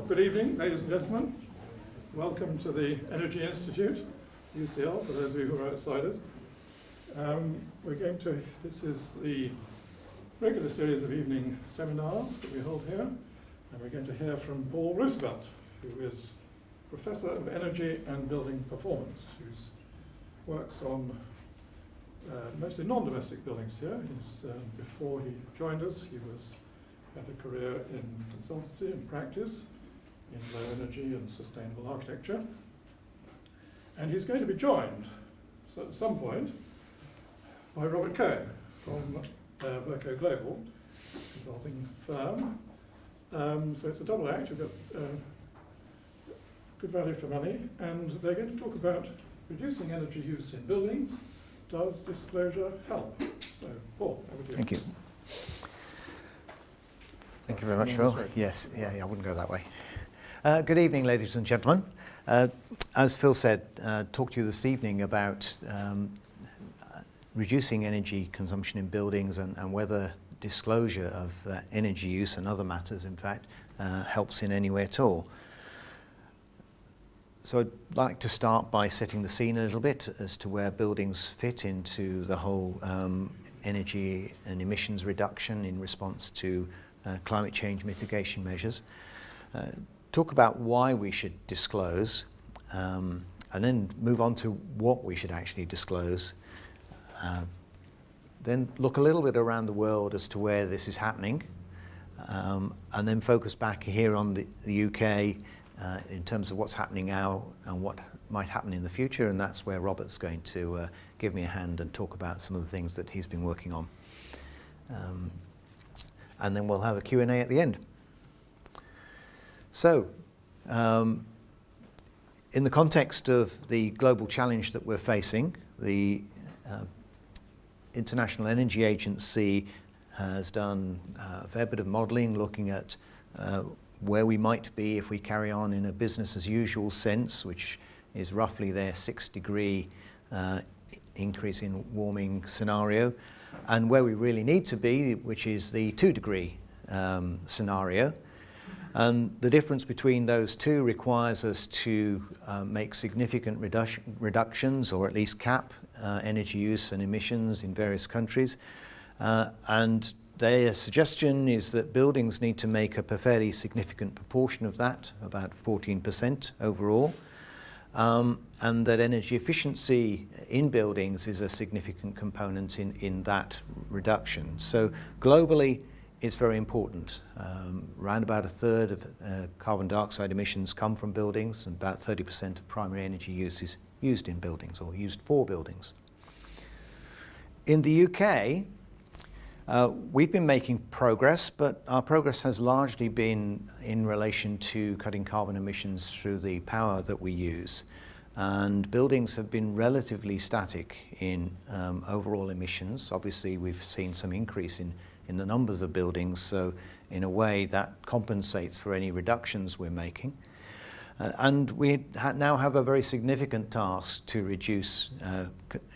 Well, good evening, ladies and gentlemen. Welcome to the Energy Institute, UCL, for those of you who are outsiders. This is the regular series of evening seminars that we hold here, and we're going to hear from Paul Roosevelt, who is Professor of Energy and Building Performance, who works on mostly non-domestic buildings here. Before he joined us, he had a career in consultancy and practice in low energy and sustainable architecture. And he's going to be joined at some point by Robert Cohen from Verco Global, consulting firm. So it's a double act. You've got good value for money, and they're going to talk about reducing energy use in buildings. Does disclosure help? So, Paul, over to you. Thank you. Thank you very much, Phil. Yes, I wouldn't go that way. Good evening, ladies and gentlemen. As Phil said, talk to you this evening about reducing energy consumption in buildings and whether disclosure of that energy use and other matters, in fact, helps in any way at all. So I'd like to start by setting the scene a little bit as to where buildings fit into the whole energy and emissions reduction in response to climate change mitigation measures. Talk about why we should disclose, and then move on to what we should actually disclose. Then look a little bit around the world as to where this is happening, and then focus back here on the UK in terms of what's happening now and what might happen in the future, and that's where Robert's going to give me a hand and talk about some of the things that he's been working on. And then we'll have a Q&A at the end. So, in the context of the global challenge that we're facing, the International Energy Agency has done a fair bit of modelling looking at where we might be if we carry on in a business as usual sense, which is roughly their 6-degree increase in warming scenario, and where we really need to be, which is the 2-degree scenario. And the difference between those two requires us to make significant reductions, or at least cap energy use and emissions in various countries. And their suggestion is that buildings need to make up a fairly significant proportion of that, about 14% overall, and that energy efficiency in buildings is a significant component in that reduction. So globally, it's very important. Around about a third of carbon dioxide emissions come from buildings, and about 30% of primary energy use is used in buildings or used for buildings. In the UK, we've been making progress, but our progress has largely been in relation to cutting carbon emissions through the power that we use. And buildings have been relatively static in overall emissions. Obviously, we've seen some increase in the numbers of buildings, so in a way that compensates for any reductions we're making. And we now have a very significant task to reduce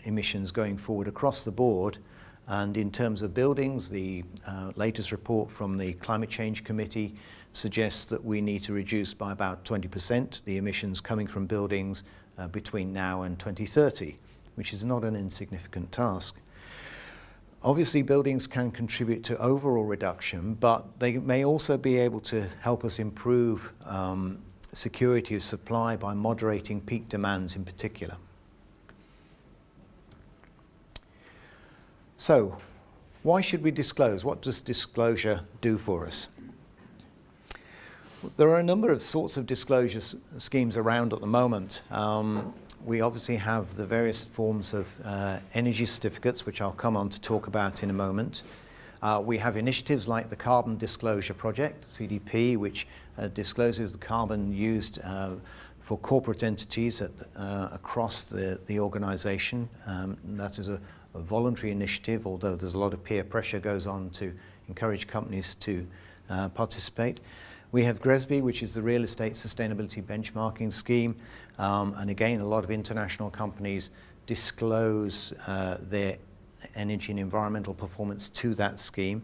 emissions going forward across the board. And in terms of buildings, the latest report from the Climate Change Committee suggests that we need to reduce by about 20% the emissions coming from buildings between now and 2030, which is not an insignificant task. Obviously, buildings can contribute to overall reduction, but they may also be able to help us improve security of supply by moderating peak demands in particular. So, why should we disclose? What does disclosure do for us? There are a number of sorts of disclosure schemes around at the moment. We obviously have the various forms of energy certificates, which I'll come on to talk about in a moment. We have initiatives like the Carbon Disclosure Project, CDP, which discloses the carbon used for corporate entities across the organisation. That is a voluntary initiative, although there's a lot of peer pressure goes on to encourage companies to participate. We have GRESB, which is the Real Estate Sustainability Benchmarking Scheme, and again, a lot of international companies disclose their energy and environmental performance to that scheme.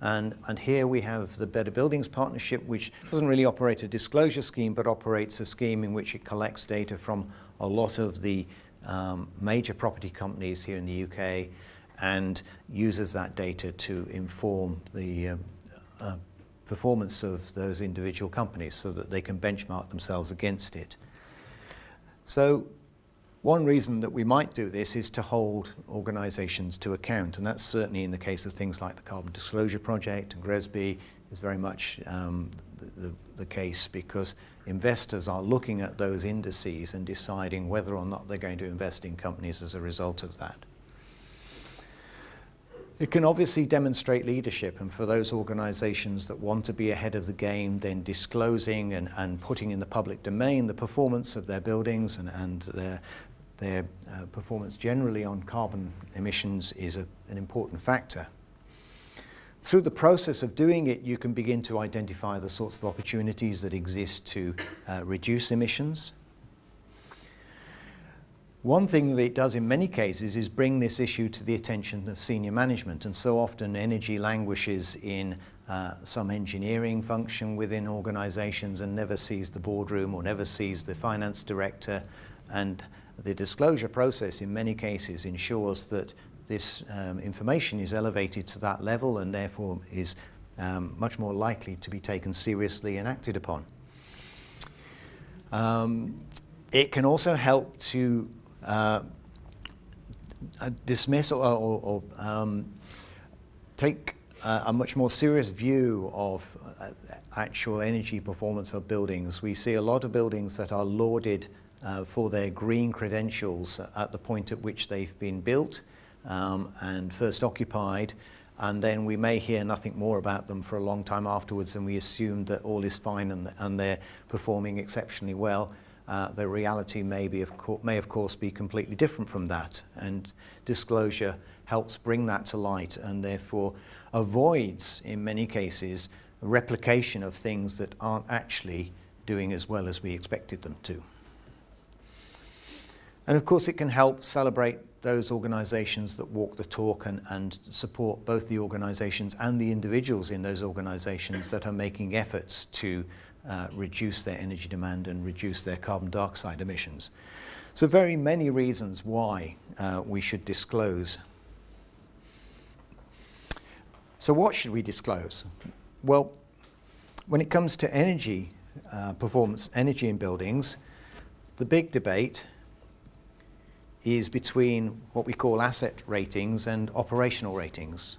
And here we have the Better Buildings Partnership, which doesn't really operate a disclosure scheme, but operates a scheme in which it collects data from a lot of the major property companies here in the UK and uses that data to inform the performance of those individual companies so that they can benchmark themselves against it. So one reason that we might do this is to hold organisations to account, and that's certainly in the case of things like the Carbon Disclosure Project and GRESB is very much the case, because investors are looking at those indices and deciding whether or not they're going to invest in companies as a result of that. It can obviously demonstrate leadership, and for those organisations that want to be ahead of the game, then disclosing and putting in the public domain the performance of their buildings and their performance generally on carbon emissions is an important factor. Through the process of doing it, you can begin to identify the sorts of opportunities that exist to reduce emissions. One thing that it does in many cases is bring this issue to the attention of senior management, and so often energy languishes in some engineering function within organisations and never sees the boardroom or never sees the finance director, and the disclosure process in many cases ensures that this information is elevated to that level and therefore is much more likely to be taken seriously and acted upon. It can also help to dismiss or take a much more serious view of actual energy performance of buildings. We see a lot of buildings that are lauded for their green credentials at the point at which they've been built and first occupied, and then we may hear nothing more about them for a long time afterwards, and we assume that all is fine and they're performing exceptionally well. The reality may of course be completely different from that, and disclosure helps bring that to light and therefore avoids in many cases replication of things that aren't actually doing as well as we expected them to. And of course it can help celebrate those organisations that walk the talk and support both the organisations and the individuals in those organisations that are making efforts to reduce their energy demand and reduce their carbon dioxide emissions. So very many reasons why we should disclose. So what should we disclose? Well, when it comes to energy performance, energy in buildings, the big debate is between what we call asset ratings and operational ratings.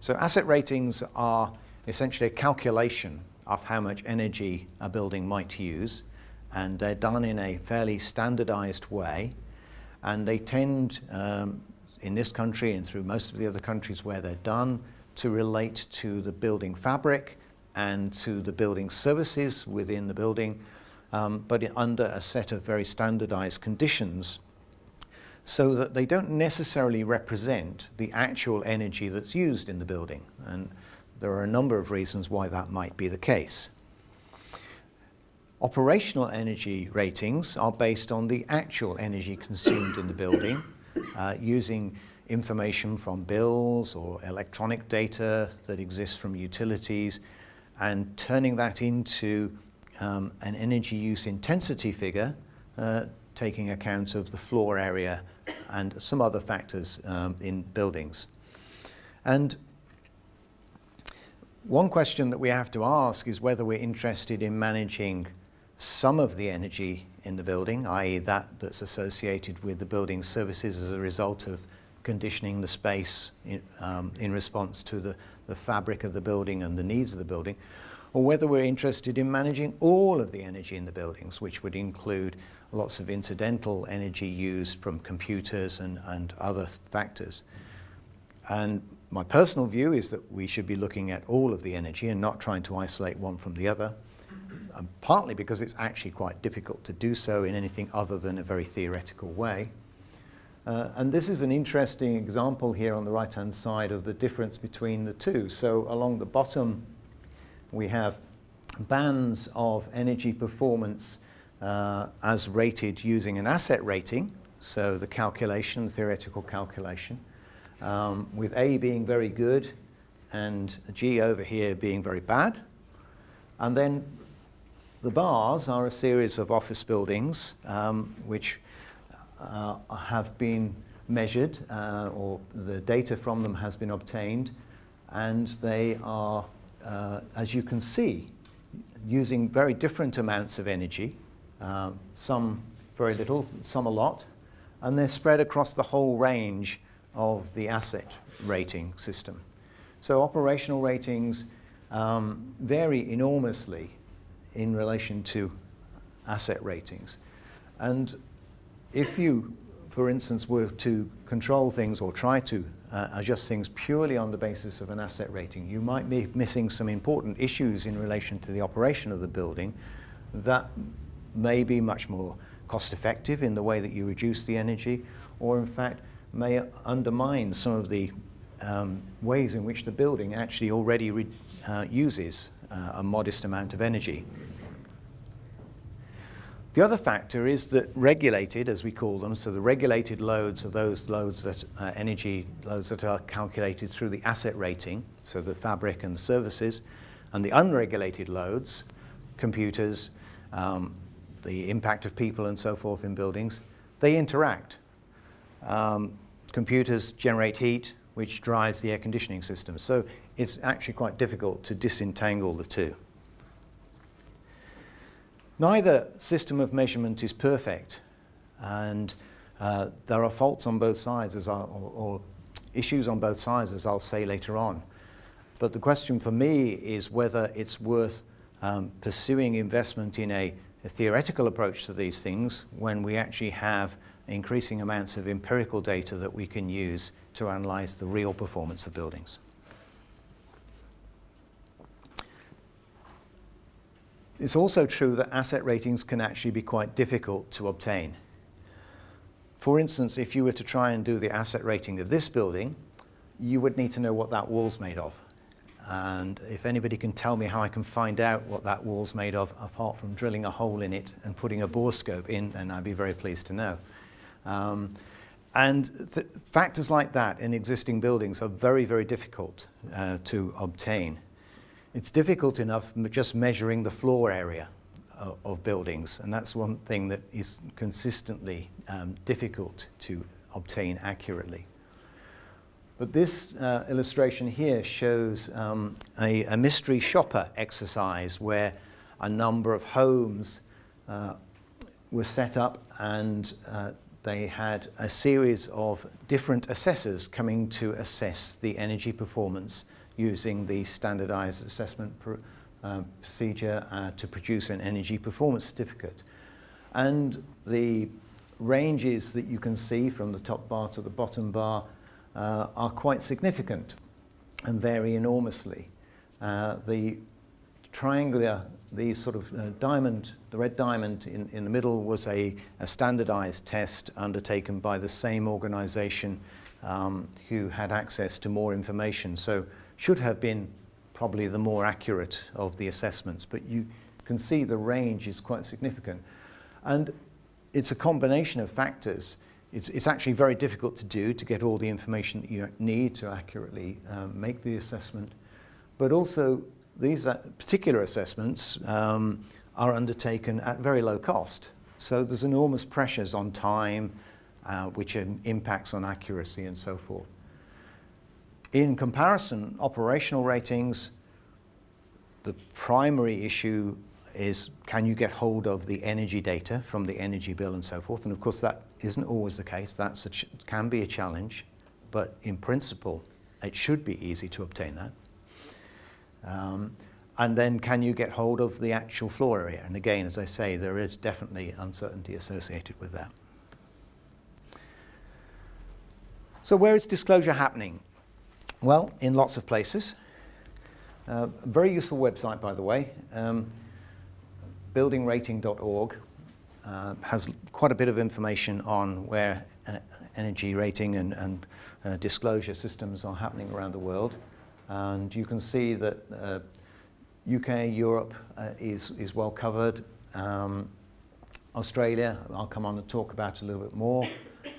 So asset ratings are essentially a calculation of how much energy a building might use, and they're done in a fairly standardized way, and they tend, in this country and through most of the other countries where they're done, to relate to the building fabric and to the building services within the building, but under a set of very standardized conditions, so that they don't necessarily represent the actual energy that's used in the building. And there are a number of reasons why that might be the case. Operational energy ratings are based on the actual energy consumed in the building, using information from bills or electronic data that exists from utilities, and turning that into an energy use intensity figure, taking account of the floor area and some other factors in buildings. And one question that we have to ask is whether we're interested in managing some of the energy in the building, i.e. that's associated with the building services as a result of conditioning the space in response to the fabric of the building and the needs of the building, or whether we're interested in managing all of the energy in the buildings, which would include lots of incidental energy used from computers and other factors. And my personal view is that we should be looking at all of the energy and not trying to isolate one from the other, partly because it's actually quite difficult to do so in anything other than a very theoretical way. And this is an interesting example here on the right-hand side of the difference between the two. So along the bottom, we have bands of energy performance as rated using an asset rating, so the calculation, the theoretical calculation, with A being very good, and G over here being very bad. And then the bars are a series of office buildings which have been measured, or the data from them has been obtained, and they are, as you can see, using very different amounts of energy, some very little, some a lot, and they're spread across the whole range of the asset rating system. So operational ratings vary enormously in relation to asset ratings. And if you, for instance, were to control things or try to adjust things purely on the basis of an asset rating, you might be missing some important issues in relation to the operation of the building that may be much more cost effective in the way that you reduce the energy, or in fact may undermine some of the ways in which the building actually already uses a modest amount of energy. The other factor is that regulated, as we call them, so the regulated loads are those loads that energy loads that are calculated through the asset rating, so the fabric and the services, and the unregulated loads, computers, the impact of people and so forth in buildings, they interact. Computers generate heat, which drives the air conditioning system. So it's actually quite difficult to disentangle the two. Neither system of measurement is perfect, and there are faults on both sides, or issues on both sides, as I'll say later on. But the question for me is whether it's worth pursuing investment in a theoretical approach to these things when we actually have increasing amounts of empirical data that we can use to analyze the real performance of buildings. It's also true that asset ratings can actually be quite difficult to obtain. For instance, if you were to try and do the asset rating of this building, you would need to know what that wall's made of. And if anybody can tell me how I can find out what that wall's made of, apart from drilling a hole in it and putting a bore scope in, then I'd be very pleased to know. Factors like that in existing buildings are very, very difficult to obtain. It's difficult enough just measuring the floor area of buildings, and that's one thing that is consistently difficult to obtain accurately. But this illustration here shows a mystery shopper exercise where a number of homes were set up, and they had a series of different assessors coming to assess the energy performance using the standardized assessment procedure to produce an energy performance certificate. And the ranges that you can see from the top bar to the bottom bar are quite significant and vary enormously. The triangular, the sort of diamond, the red diamond in the middle was a standardized test undertaken by the same organization who had access to more information. So should have been probably the more accurate of the assessments, but you can see the range is quite significant. And it's a combination of factors. It's actually very difficult to do, to get all the information that you need to accurately make the assessment. But also, these particular assessments are undertaken at very low cost. So there's enormous pressures on time, which impacts on accuracy and so forth. In comparison, operational ratings, the primary issue is, can you get hold of the energy data from the energy bill and so forth? And of course, that isn't always the case. That can be a challenge, but in principle, it should be easy to obtain that. And then, can you get hold of the actual floor area? And again, as I say, there is definitely uncertainty associated with that. So where is disclosure happening? Well, in lots of places. A very useful website, by the way. Buildingrating.org has quite a bit of information on where energy rating and disclosure systems are happening around the world. And you can see that UK, Europe is well covered. Australia, I'll come on and talk about a little bit more.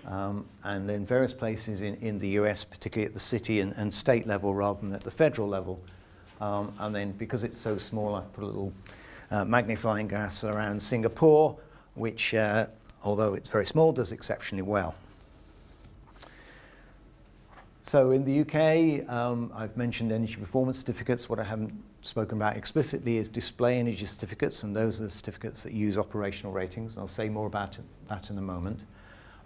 and in various places in the US, particularly at the city and state level rather than at the federal level. And then because it's so small, I've put a little magnifying glass around Singapore, which, although it's very small, does exceptionally well. So in the UK, I've mentioned energy performance certificates. What I haven't spoken about explicitly is display energy certificates, and those are the certificates that use operational ratings. I'll say more about that in a moment.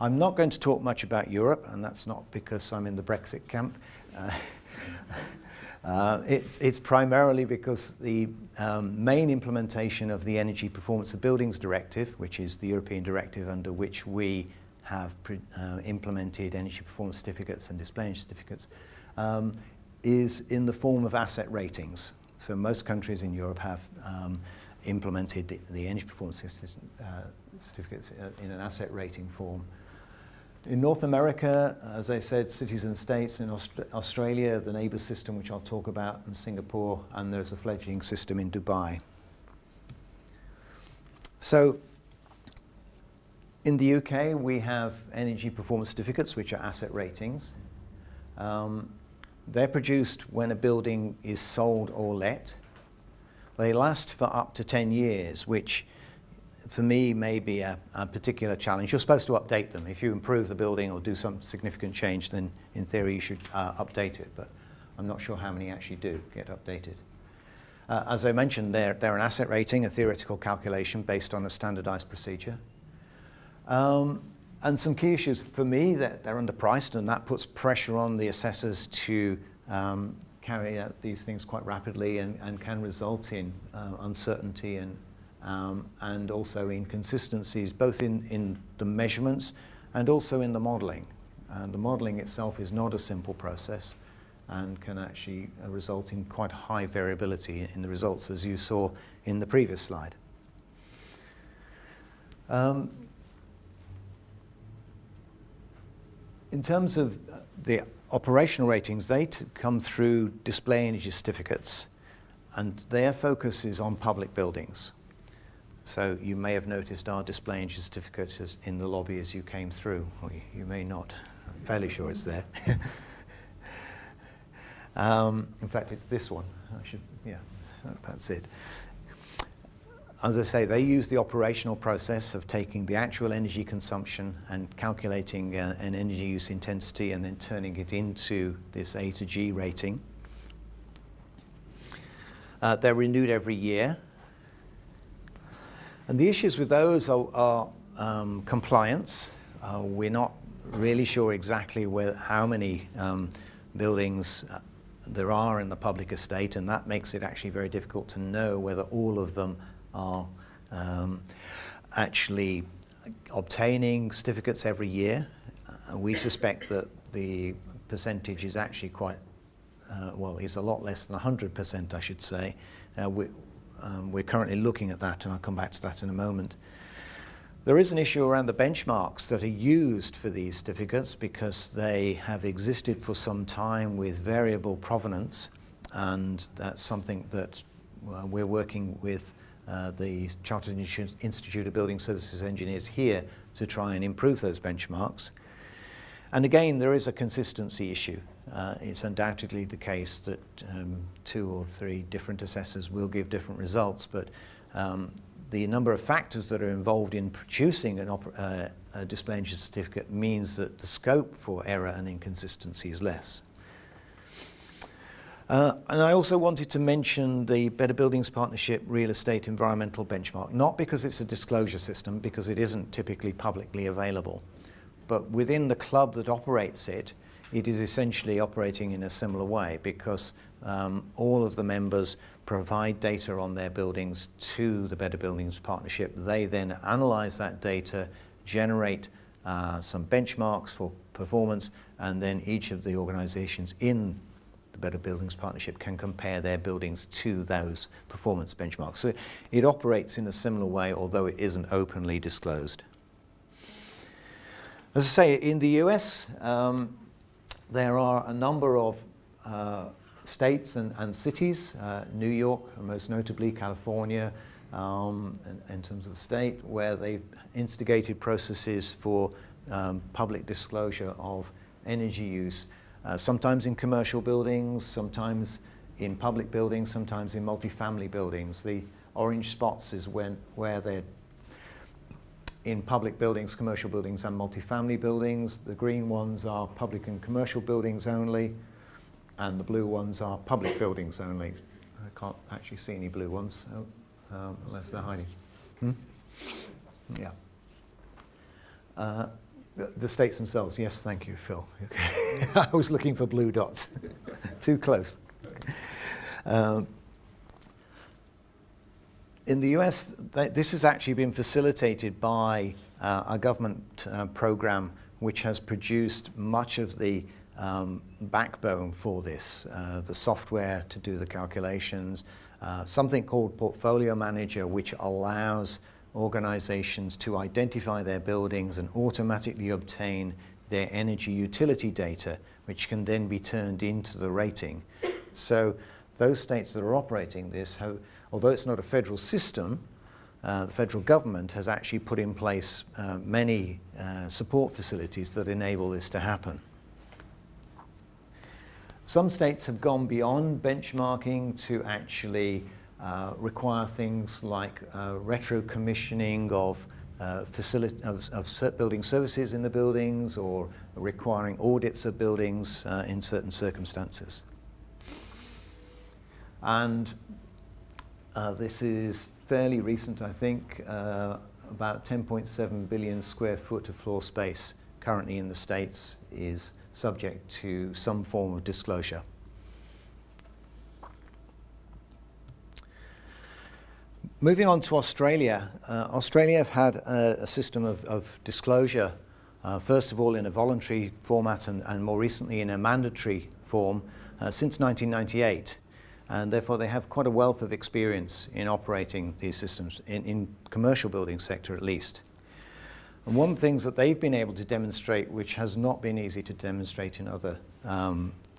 I'm not going to talk much about Europe, and that's not because I'm in the Brexit camp. It's primarily because the main implementation of the Energy Performance of Buildings Directive, which is the European directive under which we have implemented energy performance certificates and display energy certificates, is in the form of asset ratings. So most countries in Europe have implemented the energy performance certificates in an asset rating form. In North America, as I said, cities and states. In Australia, the NABERS system, which I'll talk about, in Singapore, and there's a fledgling system in Dubai. So in the UK, we have energy performance certificates, which are asset ratings. They're produced when a building is sold or let. They last for up to 10 years, which for me may be a particular challenge. You're supposed to update them. If you improve the building or do some significant change, then in theory you should update it, but I'm not sure how many actually do get updated. As I mentioned, they're an asset rating, a theoretical calculation based on a standardized procedure. And some key issues for me, that they're underpriced, and that puts pressure on the assessors to carry out these things quite rapidly, and can result in uncertainty and also inconsistencies, both in the measurements and also in the modeling. And the modeling itself is not a simple process and can actually result in quite high variability in the results, as you saw in the previous slide. In terms of the operational ratings, they come through display energy certificates, and their focus is on public buildings. So you may have noticed our display energy certificate is in the lobby as you came through, or you may not. I'm fairly sure it's there. In fact, it's this one. Yeah, that's it. As I say, they use the operational process of taking the actual energy consumption and calculating an energy use intensity and then turning it into this A to G rating. They're renewed every year. And the issues with those are compliance. We're not really sure exactly how many buildings there are in the public estate, and that makes it actually very difficult to know whether all of them are actually obtaining certificates every year. We suspect that the percentage is actually quite, is a lot less than 100%, I should say. We're currently looking at that, and I'll come back to that in a moment. There is an issue around the benchmarks that are used for these certificates, because they have existed for some time with variable provenance, and that's something that we're working with the Chartered Institute of Building Services Engineers here to try and improve those benchmarks. And again, there is a consistency issue. It's undoubtedly the case that 2 or 3 different assessors will give different results, but the number of factors that are involved in producing a display energy certificate means that the scope for error and inconsistency is less. And I also wanted to mention the Better Buildings Partnership Real Estate Environmental Benchmark, not because it's a disclosure system, because it isn't typically publicly available, but within the club that operates it, it is essentially operating in a similar way, because all of the members provide data on their buildings to the Better Buildings Partnership. They then analyze that data, generate some benchmarks for performance, and then each of the organizations in the Better Buildings Partnership can compare their buildings to those performance benchmarks. So it operates in a similar way, although it isn't openly disclosed. As I say, in the US, there are a number of states and cities, New York, most notably California, in terms of state, where they've instigated processes for public disclosure of energy use, sometimes in commercial buildings, sometimes in public buildings, sometimes in multifamily buildings. The orange spots is where they're in public buildings, commercial buildings and multifamily buildings. The green ones are public and commercial buildings only, and the blue ones are public buildings only. I can't actually see any blue ones, so, unless they're hiding. Yeah. The states themselves, yes, thank you, Phil. Okay. I was looking for blue dots. Too close. In the US, this has actually been facilitated by a government program which has produced much of the backbone for this, the software to do the calculations, something called Portfolio Manager, which allows organizations to identify their buildings and automatically obtain their energy utility data, which can then be turned into the rating. So those states that are operating this, although it's not a federal system, the federal government has actually put in place many support facilities that enable this to happen. Some states have gone beyond benchmarking to actually require things like retro-commissioning of building services in the buildings, or requiring audits of buildings in certain circumstances. And this is fairly recent, I think, about 10.7 billion square foot of floor space currently in the States is subject to some form of disclosure. Moving on to Australia. Australia have had a system of disclosure, first of all in a voluntary format and more recently in a mandatory form since 1998. And therefore they have quite a wealth of experience in operating these systems, in commercial building sector at least. And one of the things that they've been able to demonstrate, which has not been easy to demonstrate in other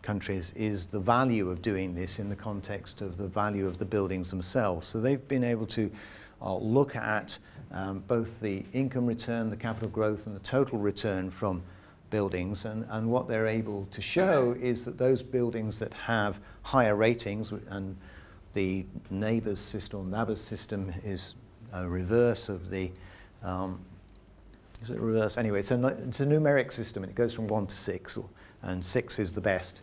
countries, is the value of doing this in the context of the value of the buildings themselves. So they've been able to look at both the income return, the capital growth, and the total return from buildings, and what they're able to show is that those buildings that have higher ratings, and the NABERS system is a reverse of the, is it reverse? Anyway, it's a numeric system, and it goes from 1 to 6, and 6 is the best.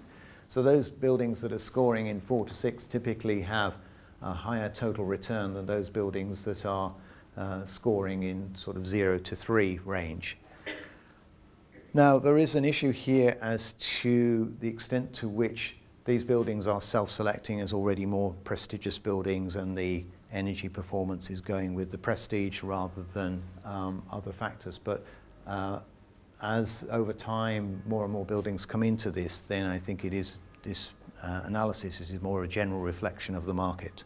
So those buildings that are scoring in 4 to 6 typically have a higher total return than those buildings that are scoring in sort of 0 to 3 range. Now, there is an issue here as to the extent to which these buildings are self-selecting as already more prestigious buildings, and the energy performance is going with the prestige rather than other factors. But as over time more and more buildings come into this, then I think it is this analysis is more a general reflection of the market.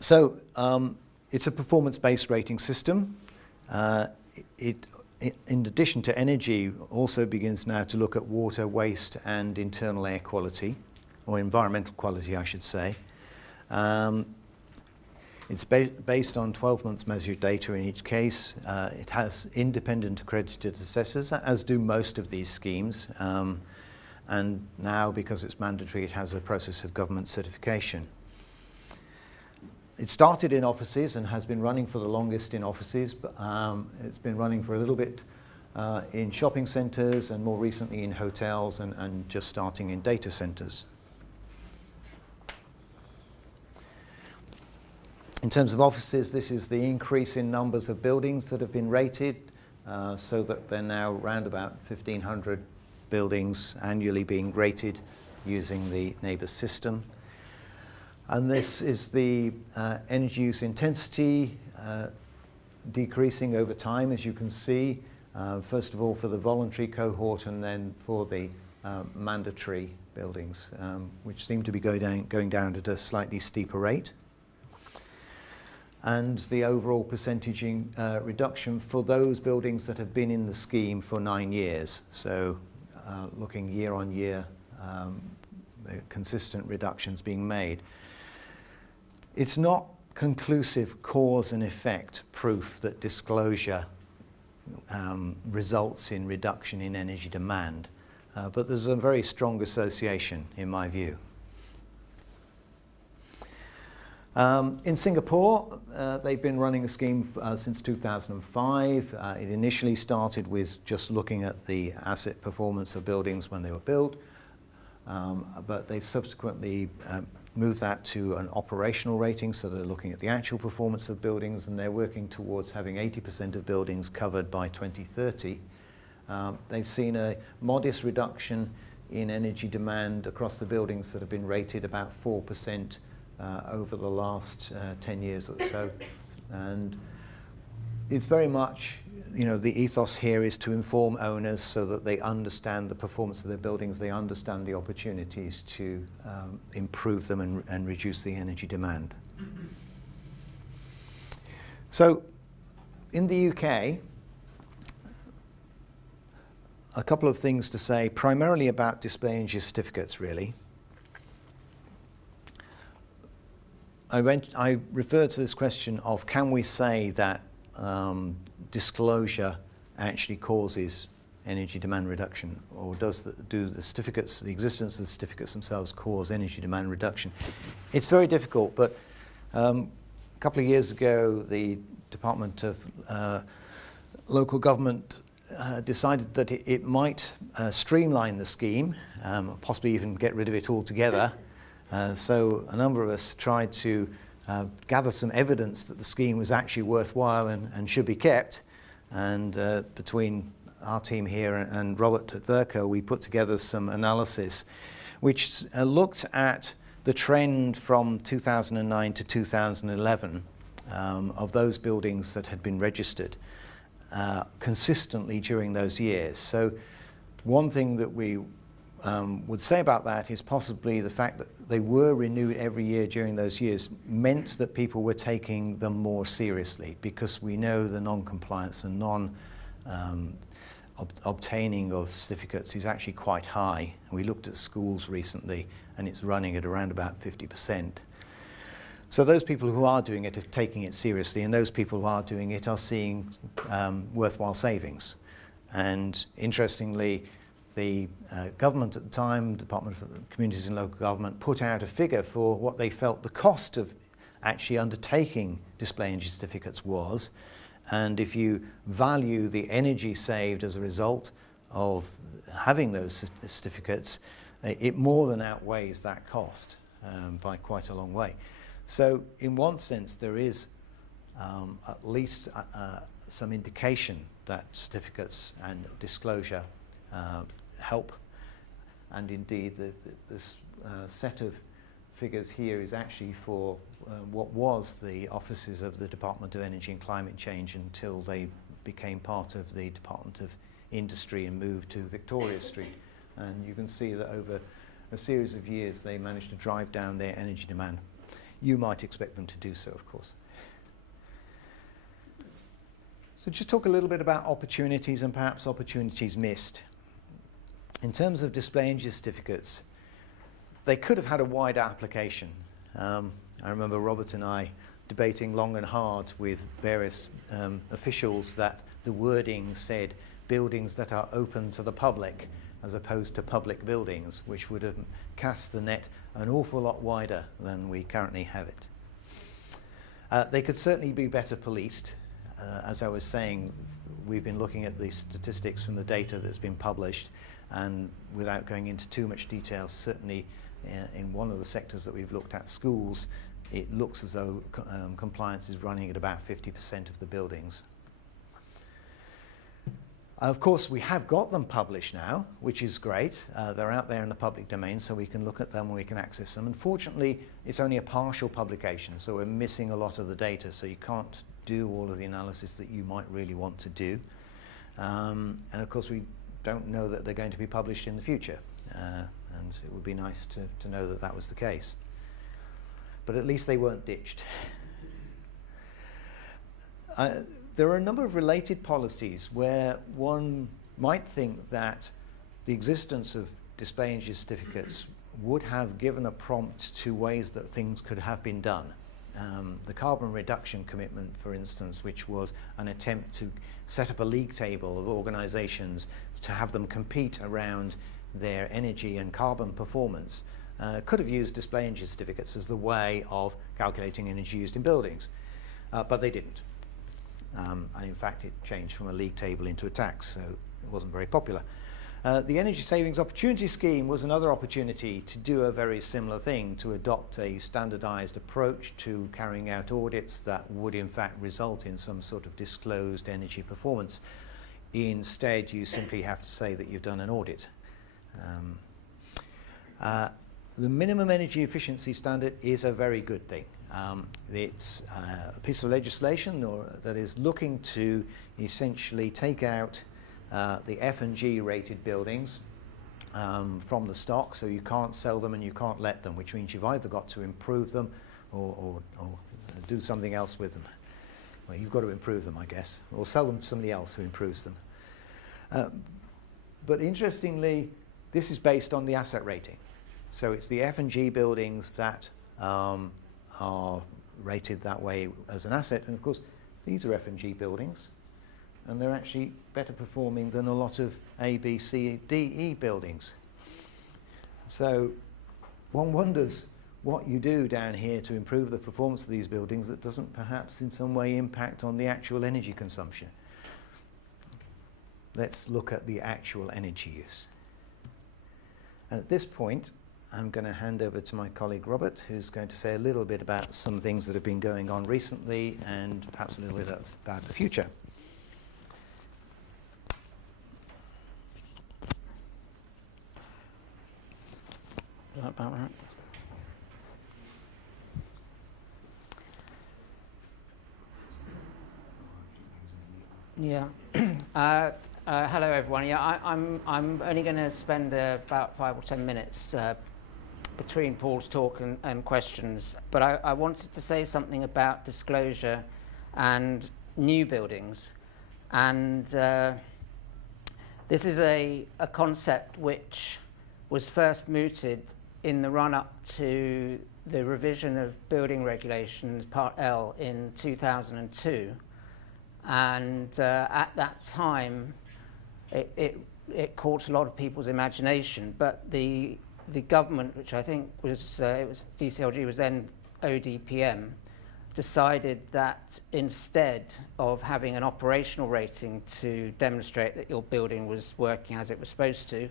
So it's a performance-based rating system. It, in addition to energy, also begins now to look at water, waste, and internal air quality, or environmental quality, I should say. It's based on 12 months measured data in each case. It has independent accredited assessors, as do most of these schemes. And now, because it's mandatory, it has a process of government certification. It started in offices and has been running for the longest in offices, but it's been running for a little bit in shopping centres, and more recently in hotels, and just starting in data centres. In terms of offices, this is the increase in numbers of buildings that have been rated, so that they're now around about 1,500 buildings annually being rated using the NABERS system. And this is the energy use intensity decreasing over time, as you can see, first of all for the voluntary cohort, and then for the mandatory buildings, which seem to be going down at a slightly steeper rate. And the overall percentage reduction for those buildings that have been in the scheme for 9 years. So looking year on year, the consistent reductions being made. It's not conclusive cause and effect proof that disclosure results in reduction in energy demand. But there's a very strong association, in my view. In Singapore, they've been running a scheme since 2005. It initially started with just looking at the asset performance of buildings when they were built, but they've subsequently moved that to an operational rating, so they're looking at the actual performance of buildings, and they're working towards having 80% of buildings covered by 2030. They've seen a modest reduction in energy demand across the buildings that have been rated about 4% over the last 10 years or so. And it's very much, the ethos here is to inform owners so that they understand the performance of their buildings, they understand the opportunities to improve them and reduce the energy demand. So in the UK, a couple of things to say, primarily about display energy certificates, really. I referred to this question of, can we say that disclosure actually causes energy demand reduction, or do the certificates, the existence of the certificates themselves, cause energy demand reduction? It's very difficult, but a couple of years ago, the Department of Local Government decided that it might streamline the scheme, possibly even get rid of it altogether. So a number of us tried to gather some evidence that the scheme was actually worthwhile and should be kept. And between our team here and Robert at Verco, we put together some analysis which looked at the trend from 2009 to 2011 of those buildings that had been registered consistently during those years. So one thing that we would say about that is possibly the fact that they were renewed every year during those years meant that people were taking them more seriously, because we know the non-compliance and obtaining of certificates is actually quite high. We looked at schools recently and it's running at around about 50%. So those people who are doing it are taking it seriously, and those people who are doing it are seeing worthwhile savings. And interestingly, the government at the time, Department of Communities and Local Government, put out a figure for what they felt the cost of actually undertaking display energy certificates was. And if you value the energy saved as a result of having those certificates, it more than outweighs that cost by quite a long way. So in one sense, there is at least some indication that certificates and disclosure help. And indeed, this set of figures here is actually for what was the offices of the Department of Energy and Climate Change until they became part of the Department of Industry and moved to Victoria Street. And you can see that over a series of years, they managed to drive down their energy demand. You might expect them to do so, of course. So just talk a little bit about opportunities and perhaps opportunities missed. In terms of display energy certificates, they could have had a wider application. I remember Robert and I debating long and hard with various officials that the wording said buildings that are open to the public as opposed to public buildings, which would have cast the net an awful lot wider than we currently have it. They could certainly be better policed. As I was saying, we've been looking at the statistics from the data that's been published, and without going into too much detail, certainly in one of the sectors that we've looked at, schools, it looks as though compliance is running at about 50% of the buildings. Of course, we have got them published now, which is great. They're out there in the public domain, so we can look at them and we can access them. Unfortunately, it's only a partial publication, so we're missing a lot of the data, so you can't do all of the analysis that you might really want to do. And of course, we don't know that they're going to be published in the future, and it would be nice to know that that was the case. But at least they weren't ditched. There are a number of related policies where one might think that the existence of display energy certificates would have given a prompt to ways that things could have been done. the carbon reduction commitment, for instance, which was an attempt to set up a league table of organisations to have them compete around their energy and carbon performance, could have used display energy certificates as the way of calculating energy used in buildings, but they didn't. And in fact, it changed from a league table into a tax, so it wasn't very popular. The Energy Savings Opportunity Scheme was another opportunity to do a very similar thing, to adopt a standardised approach to carrying out audits that would in fact result in some sort of disclosed energy performance. Instead, you simply have to say that you've done an audit. The minimum energy efficiency standard is a very good thing. It's a piece of legislation that is looking to essentially take out the F and G rated buildings from the stock, so you can't sell them and you can't let them, which means you've either got to improve them or do something else with them. Well, you've got to improve them, I guess, or sell them to somebody else who improves them. But interestingly, this is based on the asset rating. So it's the F and G buildings that are rated that way as an asset, and of course these are F and G buildings, and they're actually better performing than a lot of A, B, C, D, E buildings. So one wonders what you do down here to improve the performance of these buildings that doesn't perhaps in some way impact on the actual energy consumption. Let's look at the actual energy use. And at this point, I'm going to hand over to my colleague Robert, who's going to say a little bit about some things that have been going on recently and perhaps a little bit about the future. About that. Yeah. Hello, everyone. Yeah, I'm only going to spend about 5 or 10 minutes between Paul's talk and questions, but I wanted to say something about disclosure and new buildings. And this is a concept which was first mooted in the run-up to the revision of building regulations, Part L, in 2002. And at that time, it caught a lot of people's imagination, but the government, which I think was it was DCLG, was then ODPM, decided that instead of having an operational rating to demonstrate that your building was working as it was supposed to,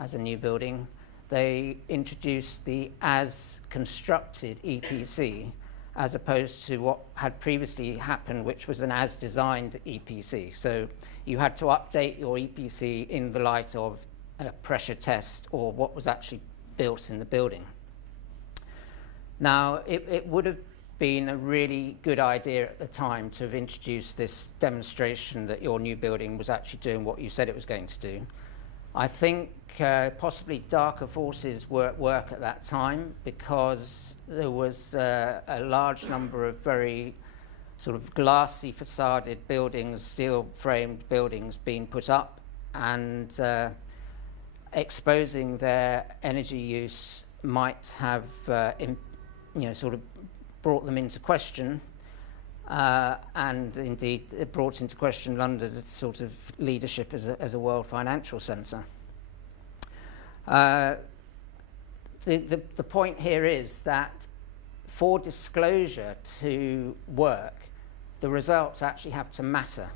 as a new building, they introduced the as constructed EPC, as opposed to what had previously happened, which was an as designed EPC. So you had to update your EPC in the light of a pressure test or what was actually built in the building. Now, it would have been a really good idea at the time to have introduced this demonstration that your new building was actually doing what you said it was going to do. I think possibly darker forces were at work at that time, because there was a large number of very sort of glassy facaded buildings, steel framed buildings being put up, and exposing their energy use might have sort of brought them into question, and indeed it brought into question London's sort of leadership as a world financial centre. The point here is that for disclosure to work, the results actually have to matter.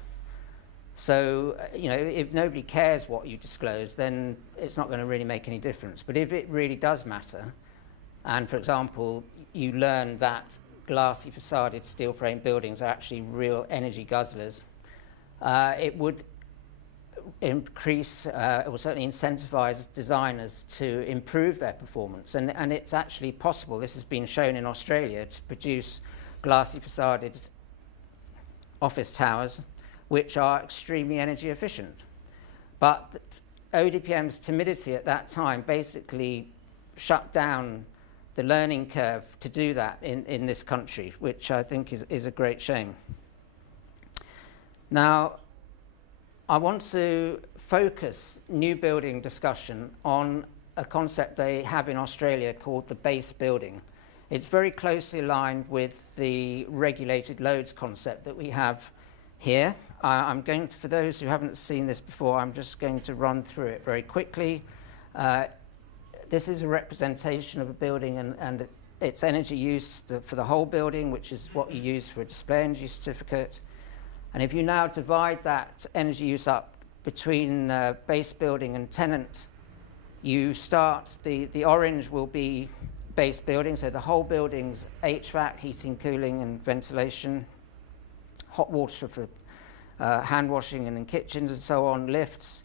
So, if nobody cares what you disclose, then it's not going to really make any difference. But if it really does matter, and for example, you learn that glassy facaded steel frame buildings are actually real energy guzzlers, it would increase, it will certainly incentivize designers to improve their performance. And it's actually possible, this has been shown in Australia, to produce glassy facaded office towers which are extremely energy efficient. But ODPM's timidity at that time basically shut down the learning curve to do that in this country, which I think is a great shame. Now, I want to focus new building discussion on a concept they have in Australia called the base building. It's very closely aligned with the regulated loads concept that we have here. I'm going to, for those who haven't seen this before, I'm just going to run through it very quickly. This is a representation of a building and its energy use for the whole building, which is what you use for a display energy certificate. And if you now divide that energy use up between base building and tenant, you start, the orange will be base building, so the whole building's HVAC, heating, cooling and ventilation, hot water for hand washing and in kitchens and so on, lifts,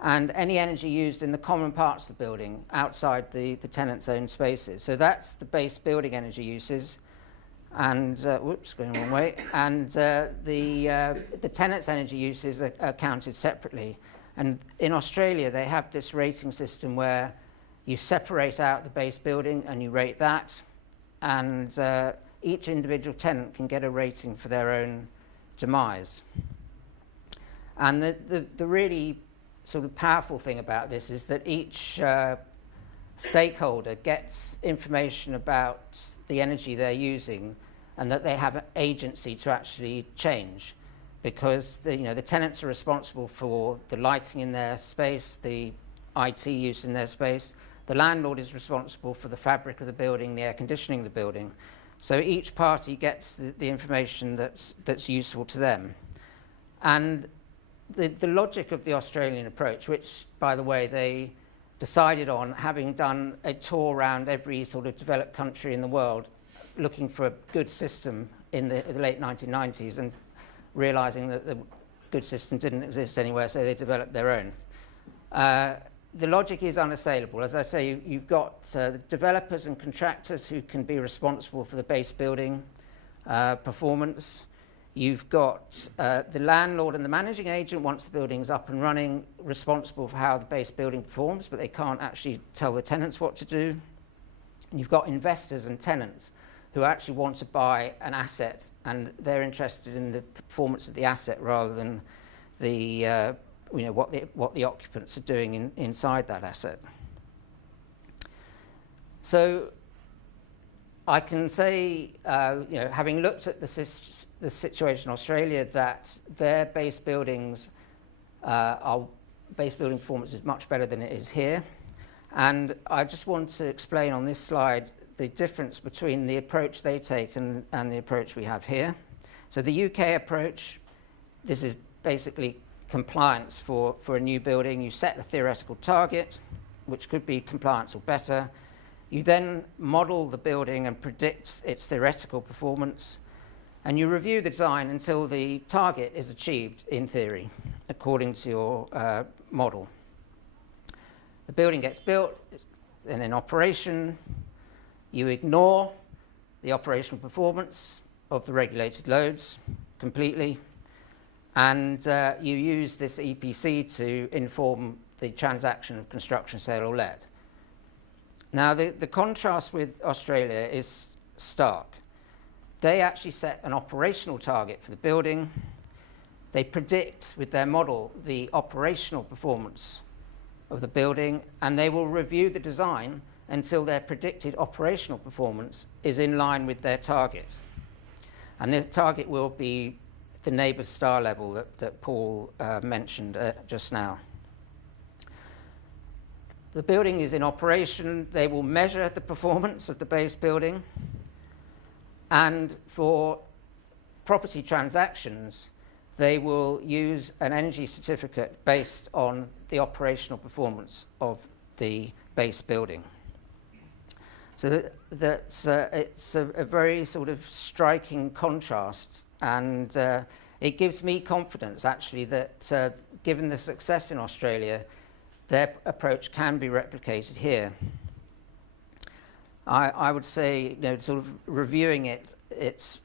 and any energy used in the common parts of the building outside the tenant's own spaces. So that's the base building energy uses. And, whoops, going the wrong way. And the tenant's energy uses are counted separately. And in Australia, they have this rating system where you separate out the base building and you rate that. And each individual tenant can get a rating for their own demise. And the really sort of powerful thing about this is that each stakeholder gets information about the energy they're using and that they have an agency to actually change, because the tenants are responsible for the lighting in their space, the IT use in their space. The landlord is responsible for the fabric of the building, the air conditioning of the building. So each party gets the information that's useful to them. And the logic of the Australian approach, which, by the way, they decided on having done a tour around every sort of developed country in the world, looking for a good system in the late 1990s and realizing that the good system didn't exist anywhere, so they developed their own. The logic is unassailable. As I say, you've got developers and contractors who can be responsible for the base building performance. You've got the landlord and the managing agent, once the building's up and running, responsible for how the base building performs, but they can't actually tell the tenants what to do. And you've got investors and tenants who actually want to buy an asset, and they're interested in the performance of the asset rather than the what the occupants are doing inside that asset. So I can say, having looked at the situation in Australia, that their base building performance is much better than it is here. And I just want to explain on this slide the difference between the approach they take and the approach we have here. So the UK approach, this is basically compliance for a new building. You set a theoretical target, which could be compliance or better. You then model the building and predict its theoretical performance, and you review the design until the target is achieved in theory, according to your model. The building gets built and in operation. You ignore the operational performance of the regulated loads completely, and you use this EPC to inform the transaction of construction, sale or let. Now, the contrast with Australia is stark. They actually set an operational target for the building. They predict with their model the operational performance of the building, and they will review the design until their predicted operational performance is in line with their target. And the target will be the NABERS star level that Paul mentioned just now. The building is in operation. They will measure the performance of the base building. And for property transactions, they will use an energy certificate based on the operational performance of the base building. So it's a very sort of striking contrast, and it gives me confidence actually that given the success in Australia, their approach can be replicated here. I would say, sort of reviewing it, it's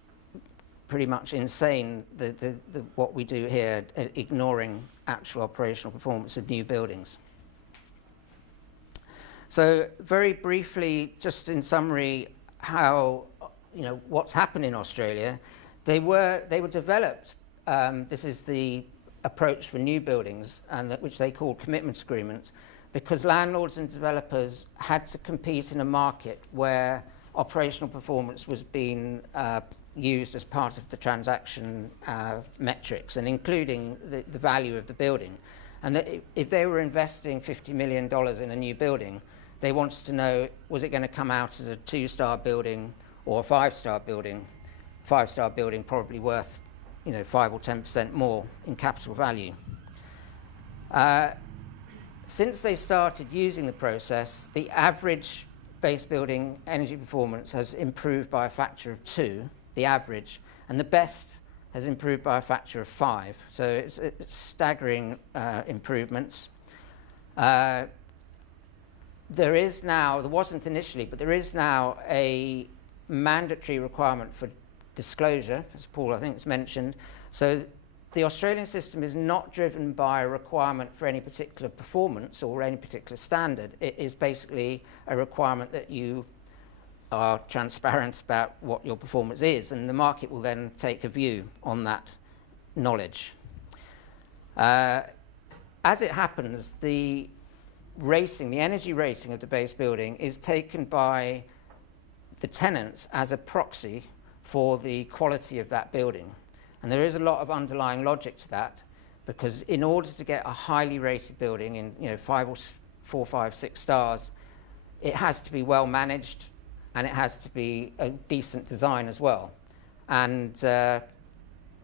pretty much insane what we do here, ignoring actual operational performance of new buildings. So very briefly, just in summary, how what's happened in Australia. They were developed. This is the approach for new buildings, and which they call commitment agreements, because landlords and developers had to compete in a market where operational performance was being used as part of the transaction metrics, and including the value of the building. And that if they were investing $50 million in a new building, they wanted to know, was it going to come out as a 2-star building or a 5-star building? 5-star building probably worth 5 or 10% more in capital value. Since they started using the process, the average base building energy performance has improved by a factor of 2, the average, and the best has improved by a factor of 5. So it's staggering improvements. There wasn't initially, but there is now a mandatory requirement for disclosure, as Paul I think has mentioned. So the Australian system is not driven by a requirement for any particular performance or any particular standard. It is basically a requirement that you are transparent about what your performance is, and the market will then take a view on that knowledge. As it happens, the energy rating of the base building is taken by the tenants as a proxy for the quality of that building. And there is a lot of underlying logic to that, because in order to get a highly rated building in 4, 5, 6 stars, it has to be well managed, and it has to be a decent design as well. And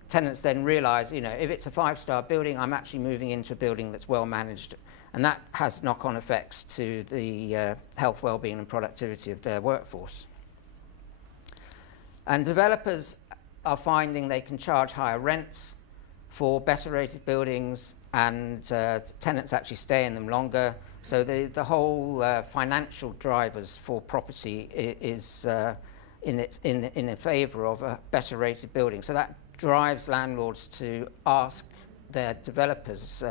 tenants then realise, if it's a 5-star building, I'm actually moving into a building that's well managed, and that has knock-on effects to the health, well-being and productivity of their workforce. And developers are finding they can charge higher rents for better rated buildings, and tenants actually stay in them longer. So the whole financial drivers for property is in favour of a better rated building. So that drives landlords to ask their developers,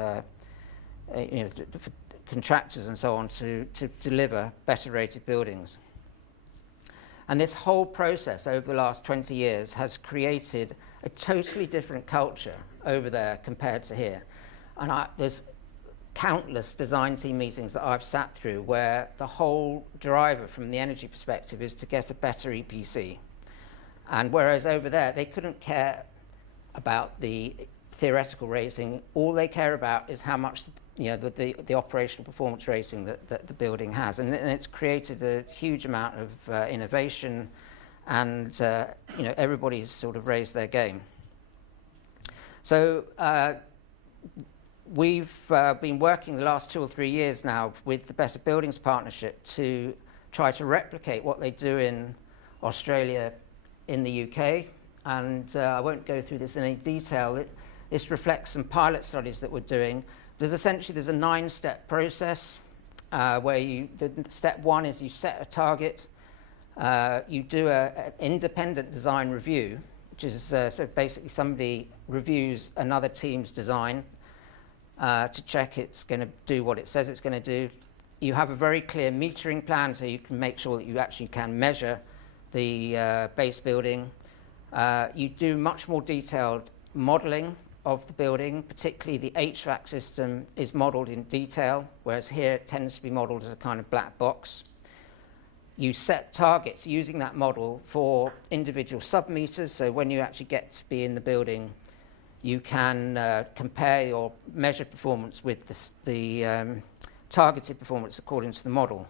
contractors and so on, to deliver better rated buildings. And this whole process over the last 20 years has created a totally different culture over there compared to here. And there's countless design team meetings that I've sat through where the whole driver from the energy perspective is to get a better EPC. And whereas over there, they couldn't care about the theoretical rating. All they care about is how much the operational performance rating that the building has, and it's created a huge amount of innovation, and everybody's sort of raised their game. So we've been working the last 2 or 3 years now with the Better Buildings Partnership to try to replicate what they do in Australia in the UK, and I won't go through this in any detail. This reflects some pilot studies that we're doing. There's a 9-step process where step 1 is you set a target, you do an independent design review, which is so basically somebody reviews another team's design to check it's going to do what it says it's going to do. You have a very clear metering plan, so you can make sure that you actually can measure the base building. You do much more detailed modelling of the building, particularly the HVAC system is modelled in detail, whereas here it tends to be modelled as a kind of black box. You set targets using that model for individual sub-meters, so when you actually get to be in the building, you can compare your measured performance with the targeted performance according to the model.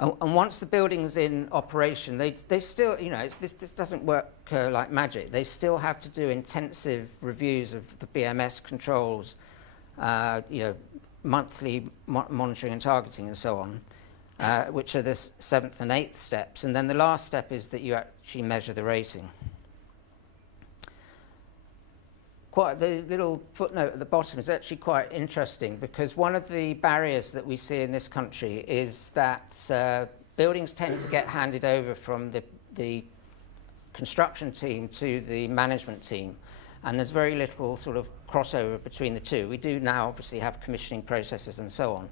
And once the building's in operation, they still, this doesn't work like magic. They still have to do intensive reviews of the BMS controls, monthly monitoring and targeting and so on, which are the 7th and 8th steps. And then the last step is that you actually measure the rating. The little footnote at the bottom is actually quite interesting, because one of the barriers that we see in this country is that buildings tend to get handed over from the construction team to the management team, and there's very little sort of crossover between the two. We do now obviously have commissioning processes and so on,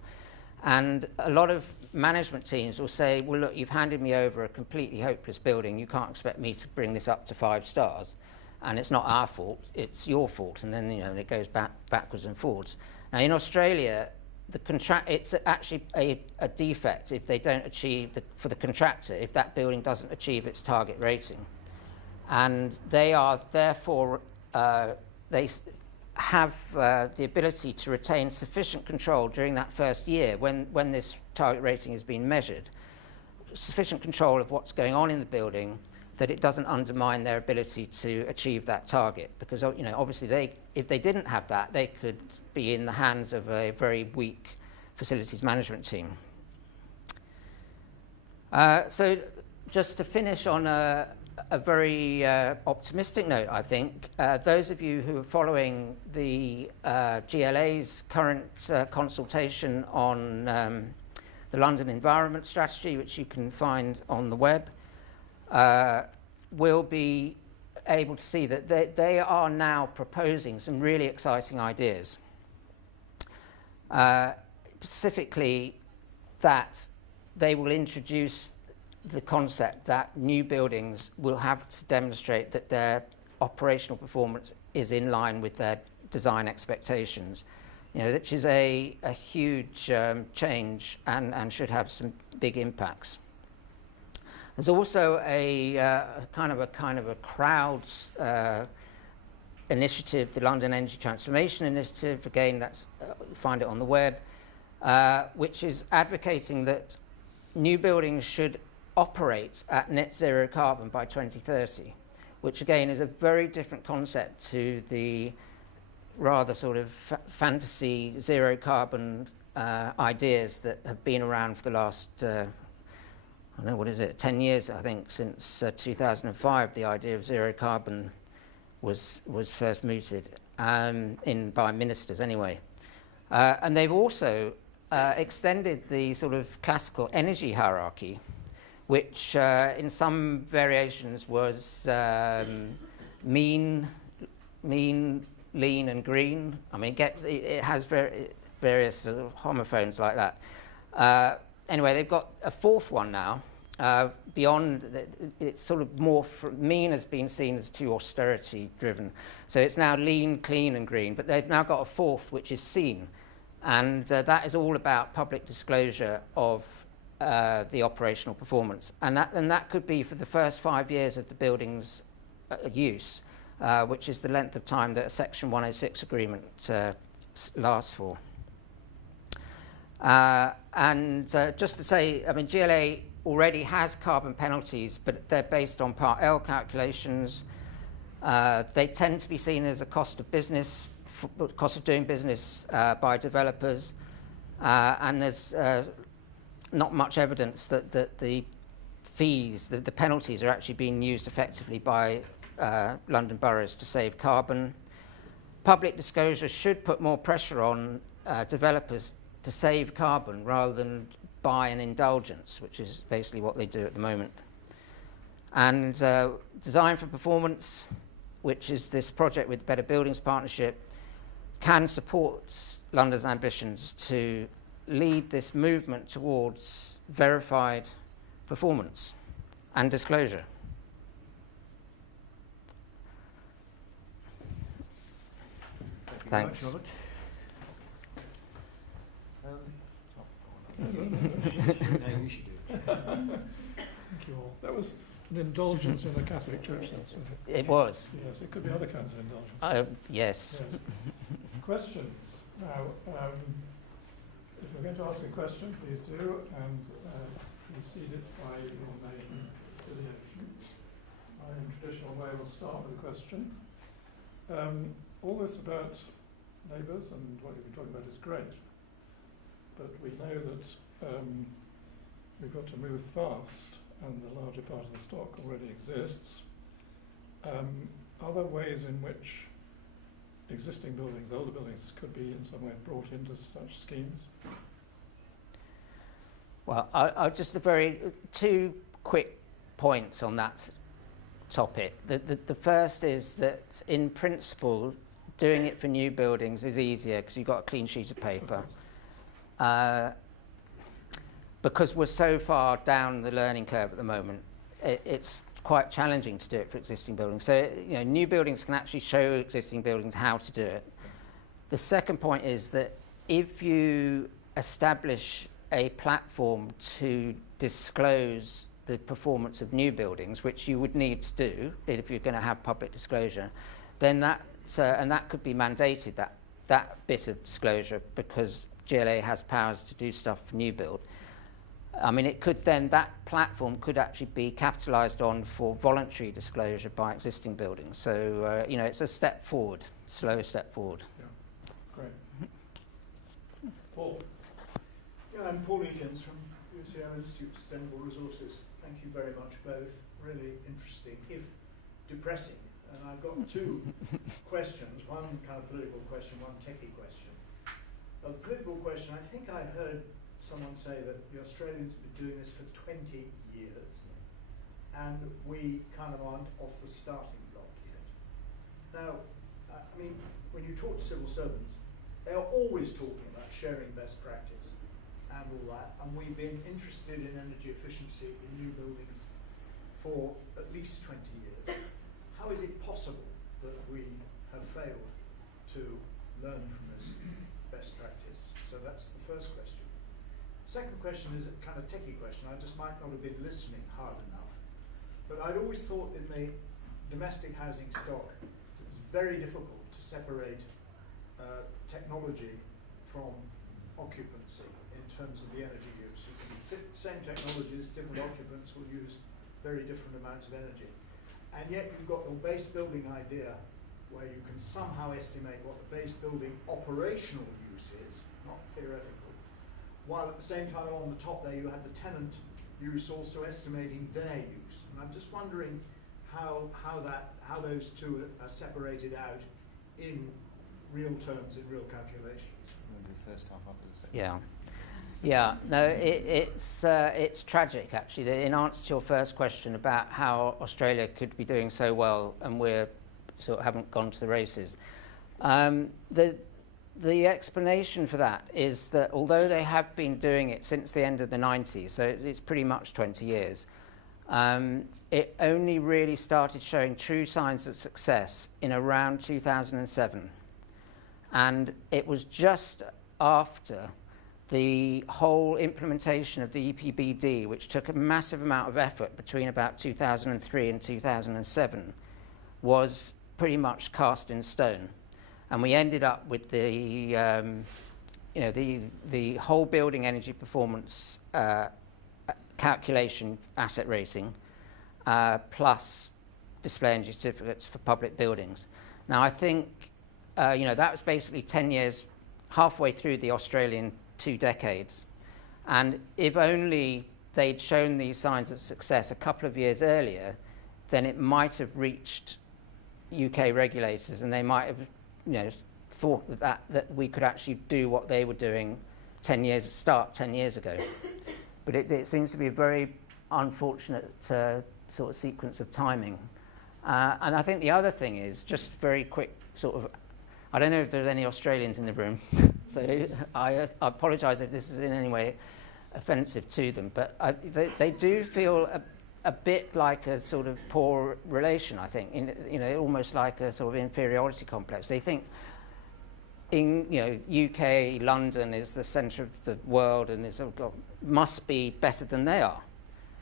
and a lot of management teams will say, well look, you've handed me over a completely hopeless building, you can't expect me to bring this up to 5 stars. And it's not our fault, it's your fault. And then, it goes backwards and forwards. Now, in Australia, it's actually a defect if they don't achieve, for the contractor, if that building doesn't achieve its target rating. And they are therefore, they have the ability to retain sufficient control during that first year when this target rating has been measured, sufficient control of what's going on in the building that it doesn't undermine their ability to achieve that target. Because, you know, obviously if they didn't have that, they could be in the hands of a very weak facilities management team. So just to finish on a very optimistic note, I think, those of you who are following the GLA's current consultation on the London Environment Strategy, which you can find on the web, will be able to see that they are now proposing some really exciting ideas. Specifically, that they will introduce the concept that new buildings will have to demonstrate that their operational performance is in line with their design expectations, you know, which is a huge change and should have some big impacts. There's also a kind of a crowds initiative, the London Energy Transformation Initiative. Again, that's you find it on the web, which is advocating that new buildings should operate at net zero carbon by 2030, which again is a very different concept to the rather sort of fantasy zero carbon ideas that have been around for the last I don't know, what is it, 10 years, I think, since 2005, the idea of zero carbon was first mooted, by ministers anyway. And they've also extended the sort of classical energy hierarchy, which in some variations was mean, lean and green. I mean, it has various sort of homophones like that. Anyway, they've got a fourth one now. Beyond, it's sort of more, mean has been seen as too austerity driven. So it's now lean, clean and green, but they've now got a fourth, which is seen. And that is all about public disclosure of the operational performance. And that could be for the first 5 years of the building's use, which is the length of time that a Section 106 agreement lasts for. Just to say, I mean, GLA already has carbon penalties, but they're based on Part L calculations. They tend to be seen as a cost of business, cost of doing business by developers, and there's not much evidence that the fees, the penalties are actually being used effectively by London boroughs to save carbon. Public disclosure should put more pressure on developers to save carbon rather than buy an indulgence, which is basically what they do at the moment. And Design for Performance, which is this project with Better Buildings Partnership, can support London's ambitions to lead this movement towards verified performance and disclosure. Thanks. No, you should do it. Thank you all. That was an indulgence in the Catholic Church, was it? It was. Yes, it could be other kinds of indulgence. Yes. Yes. Questions? Now, if you're going to ask a question, please do, and precede it by your name and affiliation. I, in traditional way, will start with a question. All this about NABERS and what you've been talking about is great, but we know that we've got to move fast, and the larger part of the stock already exists. Are there ways in which existing buildings, older buildings, could be in some way brought into such schemes? Well, I'll just two quick points on that topic. The first is that, in principle, doing it for new buildings is easier because you've got a clean sheet of paper. Because we're so far down the learning curve at the moment, it's quite challenging to do it for existing buildings. So, new buildings can actually show existing buildings how to do it. The second point is that if you establish a platform to disclose the performance of new buildings, which you would need to do if you're going to have public disclosure, then and that could be mandated, that bit of disclosure, because GLA has powers to do stuff for new build. I mean, it could then, that platform could actually be capitalised on for voluntary disclosure by existing buildings. So, you know, it's a step forward, slow step forward. Yeah. Great. Paul? Yeah, I'm Paul Eakins from UCL Institute of Sustainable Resources. Thank you very much both. Really interesting, if depressing. And I've got two questions, one kind of political question, one techie question. The political question, I think I heard someone say that the Australians have been doing this for 20 years, and we kind of aren't off the starting block yet. Now, I mean, when you talk to civil servants, they are always talking about sharing best practice and all that, and we've been interested in energy efficiency in new buildings for at least 20 years. How is it possible that we have failed to learn from this best practice? So that's the first question. Second question is a kind of techie question. I just might not have been listening hard enough. But I'd always thought in the domestic housing stock, it was very difficult to separate technology from occupancy in terms of the energy use. You can fit the same technologies, different occupants will use very different amounts of energy. And yet you've got your base building idea where you can somehow estimate what the base building operational use is, not theoretical. While at the same time on the top there you had the tenant use also estimating their use. And I'm just wondering how those two are separated out in real terms, in real calculations. The first half after the second. Yeah. Yeah, no, it's tragic actually. In answer to your first question about how Australia could be doing so well and we're sort of haven't gone to the races, the explanation for that is that although they have been doing it since the end of the 90s, so it's pretty much 20 years, it only really started showing true signs of success in around 2007. And it was just after the whole implementation of the EPBD, which took a massive amount of effort between about 2003 and 2007, was pretty much cast in stone. And we ended up with the whole building energy performance calculation asset rating, plus display energy certificates for public buildings. Now, I think that was basically 10 years, halfway through the Australian 2 decades. And if only they'd shown these signs of success a couple of years earlier, then it might have reached UK regulators, and they might have thought that we could actually do what they were doing 10 years ago. But it seems to be a very unfortunate sort of sequence of timing. And I think the other thing is, just very quick sort of, I don't know if there's any Australians in the room, so I apologise if this is in any way offensive to them, but they do feel a bit like a sort of poor relation, I think, almost like a sort of inferiority complex. They think UK, London is the centre of the world and must be better than they are.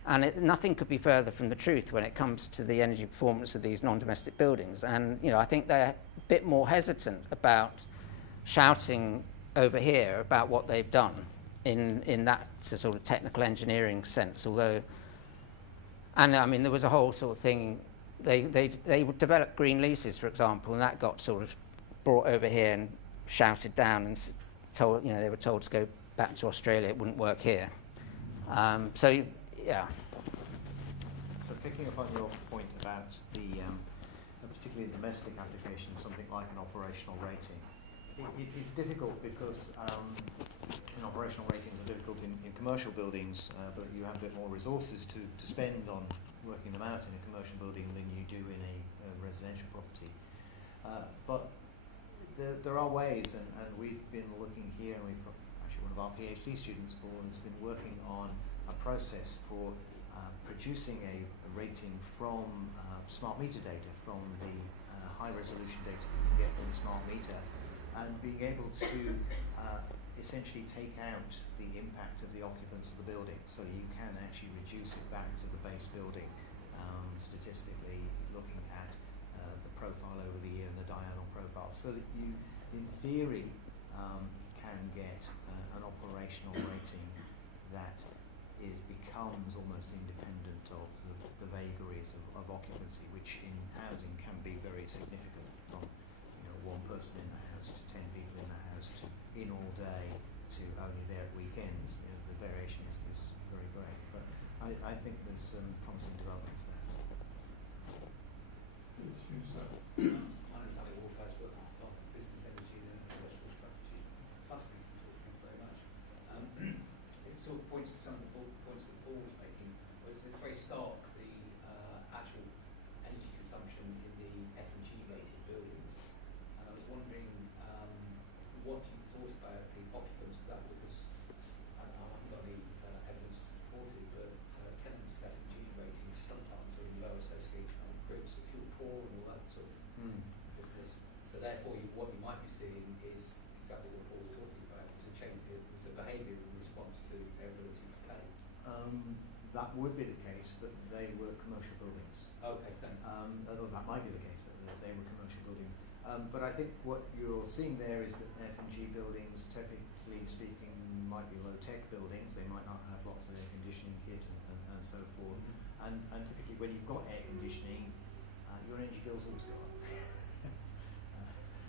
And nothing could be further from the truth when it comes to the energy performance of these non-domestic buildings. And I think they're a bit more hesitant about shouting over here about what they've done in that sort of technical engineering sense. Although, and I mean, there was a whole sort of thing. They developed green leases, for example, and that got sort of brought over here and shouted down and told, they were told to go back to Australia. It wouldn't work here. Yeah. So picking up on your point about the particularly domestic application of something like an operational rating, it's difficult because operational ratings are difficult in commercial buildings, but you have a bit more resources to spend on working them out in a commercial building than you do in a residential property. But there are ways, and we've been looking here, and we've got actually one of our PhD students, Paul, has been working on a process for producing a rating from smart meter data, from the high resolution data you can get from the smart meter, and being able to essentially take out the impact of the occupants of the building, so you can actually reduce it back to the base building statistically, looking at the profile over the year and the diurnal profile, so that you, in theory, can get an operational rating that becomes almost independent of the vagaries of occupancy, which in housing can be very significant, from one person in the house to 10 people in the house to in all day to only there at weekends. The variation is very great, but I think there's some promising developments there. Please use that. My name is Ali Warface, but I'm business energy and industrial strategy. Fascinating talk, thank you very much. It sort of points to some of the points that Paul was making, but it's very stark, the actual energy consumption in the F&G rated buildings. And I was wondering what you thought about the occupants of that, because I haven't got any evidence supported, but tenants of F&G ratings sometimes are in low association groups of fuel poor and all that sort of business. So therefore, what you might be seeing is exactly what Paul was talking about. It's a change, it's a behaviour in response to their ability to pay. That would be the case, but they were commercial buildings. Okay, thank you. Although that might be the case, but they were commercial buildings. But I think what you're seeing there is that F&G buildings, typically speaking, might be low-tech buildings. They might not have lots of air conditioning kit and so forth. And typically when you've got air conditioning, your energy bills always go up.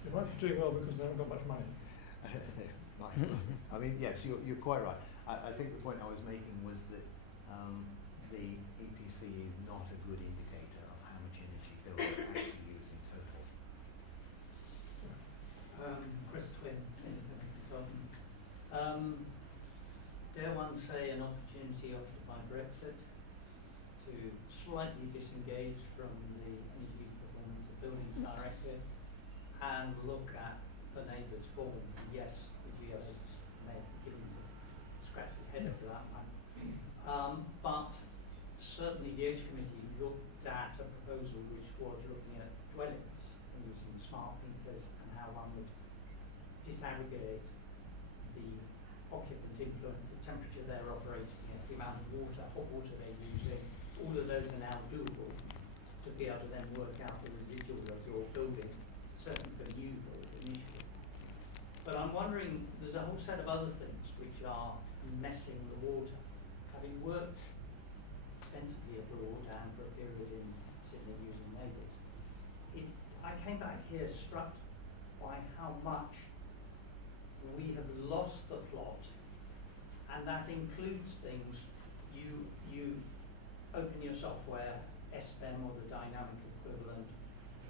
They might be doing well because they haven't got much money. I mean, yes, you're quite right. I think the point I was making was that the EPC is not a good indicator of how much energy buildings actually use in total. Chris Twin, independent consultant. Dare one say an opportunity offered by Brexit to slightly disengage from the energy performance of buildings directive and look at the NABERS form. Yes, the GLS may have given to scratch his head over that one. But certainly the Edge Committee looked at a proposal which was looking at dwellings and using smart meters and how one would disaggregate the occupant influence, the temperature they're operating at, the amount of water, hot water they're using. All of those are now doable to be able to then work out the residual of your building, certainly for new build initially. But I'm wondering, there's a whole set of other things which are messing the water. Having worked extensively abroad and for a period in Sydney using NABERS, I came back here struck by how much we have lost the plot, and that includes things you open your software, SPEM or the dynamic equivalent,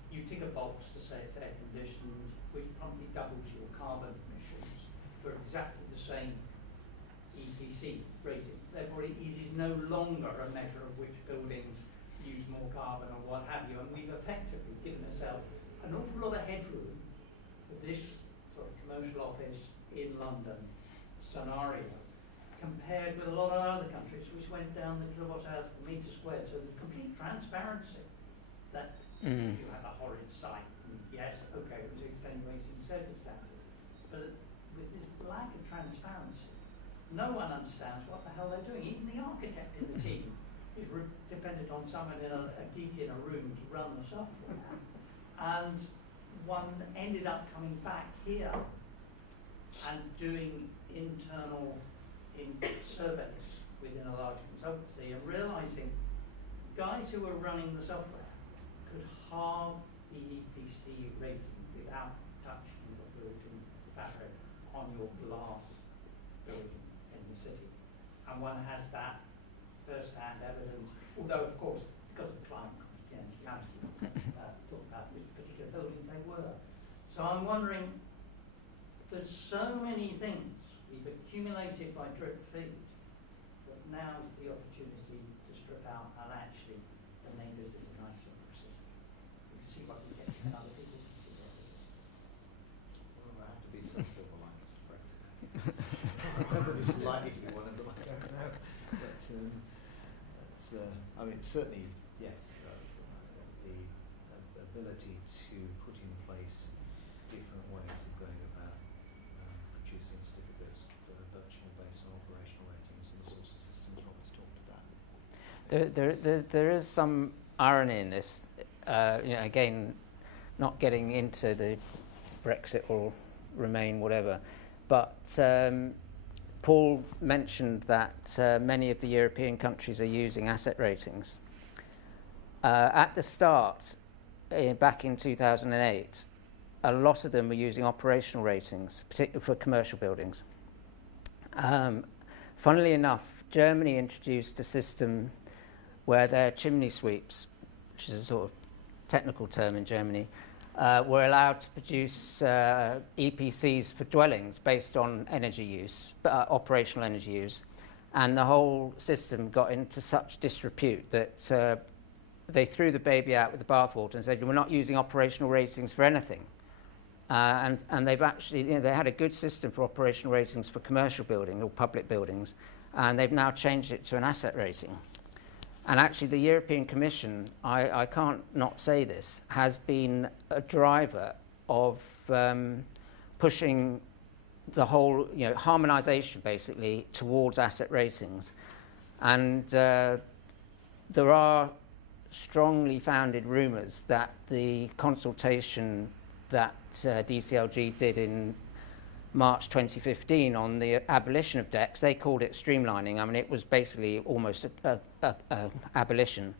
you tick a box to say it's air conditioned, which promptly doubles your carbon emissions for exactly the same EPC rating. Therefore, it is no longer a measure of which buildings use more carbon or what have you, and we've effectively given ourselves an awful lot of headroom for this sort of commercial office in London scenario, compared with a lot of other countries which went down the kilowatt hours per metre squared. So there's complete transparency that you have a horrid site. And yes, okay, it was extenuating circumstances, but with this lack of transparency, no one understands what the hell they're doing. Even the architect in the team is dependent on someone a geek in a room to run the software. And one ended up coming back here and doing internal surveys within a large consultancy and realizing guys who were running the software could halve the EPC rating without touching the building fabric on your glass building in the city. And one has that first-hand evidence, although of course, because of climate confidentiality, talk about which particular buildings they were. So I'm wondering, there's so many things we've accumulated by drip feed that now's the opportunity to strip out, and actually the NABERS is a nice simple system. You can see what we get and other people can see what we get. Well, there have to be some silver linings to Brexit. Whether this is likely to be one of them, I don't know. But I mean, certainly, yes, the ability to put in place different ways of going about producing certificates based on operational ratings and the sorts of systems Robert's talked about. There is some irony in this. Again, not getting into the Brexit or Remain, whatever, but Paul mentioned that many of the European countries are using asset ratings. At the start, back in 2008, a lot of them were using operational ratings, particularly for commercial buildings. Funnily enough, Germany introduced a system where their chimney sweeps, which is a sort of technical term in Germany, were allowed to produce EPCs for dwellings based on energy use, operational energy use. And the whole system got into such disrepute that they threw the baby out with the bathwater and said, we're not using operational ratings for anything. And they've actually, they had a good system for operational ratings for commercial buildings or public buildings, and they've now changed it to an asset rating. And actually the European Commission, I can't not say this, has been a driver of pushing the whole, harmonisation basically towards asset ratings. And there are strongly founded rumours that the consultation that DCLG did in March 2015 on the abolition of DECs, they called it streamlining. I mean, it was basically almost a abolition,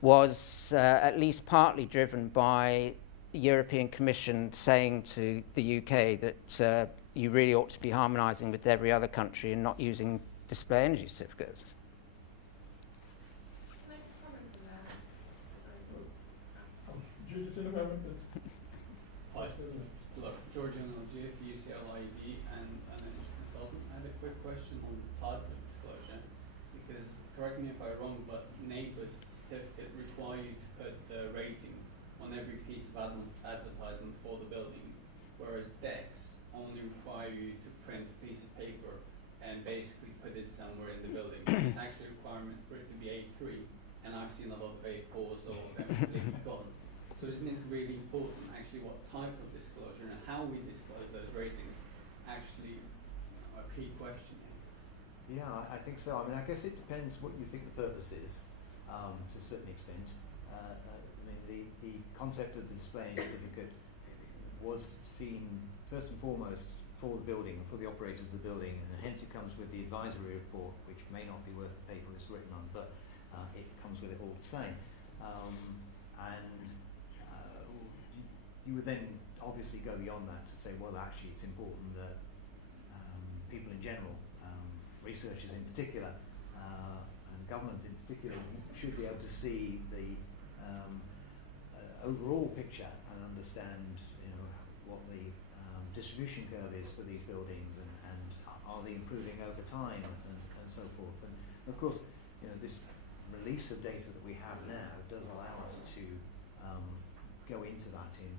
was at least partly driven by the European Commission saying to the UK that you really ought to be harmonising with every other country and not using display energy certificates. Judith in a moment, but Hi. Hello, George G for UCL and an energy consultant. I had a quick question on the type of disclosure, because correct me if I'm wrong, but NABERS certificate require you to put the rating on every piece of advertisement for the building, whereas DECs only require you to print a piece of paper and basically put it somewhere in the building. It's actually a requirement for it to be A3, and I've seen a lot of A4s or them completely gone. So isn't it really important actually what type of disclosure and how we disclose those ratings actually a key question here? Yeah, I think so. I mean, I guess it depends what you think the purpose is, to a certain extent. I mean, the concept of the displaying certificate was seen first and foremost for the building, for the operators of the building, and hence it comes with the advisory report, which may not be worth the paper it's written on, but it comes with it all the same. You would then obviously go beyond that to say, well, actually it's important that people in general, researchers in particular, and government in particular, should be able to see the overall picture and understand, what the distribution curve is for these buildings and are they improving over time and so forth. And of course, this release of data that we have now does allow us to go into that in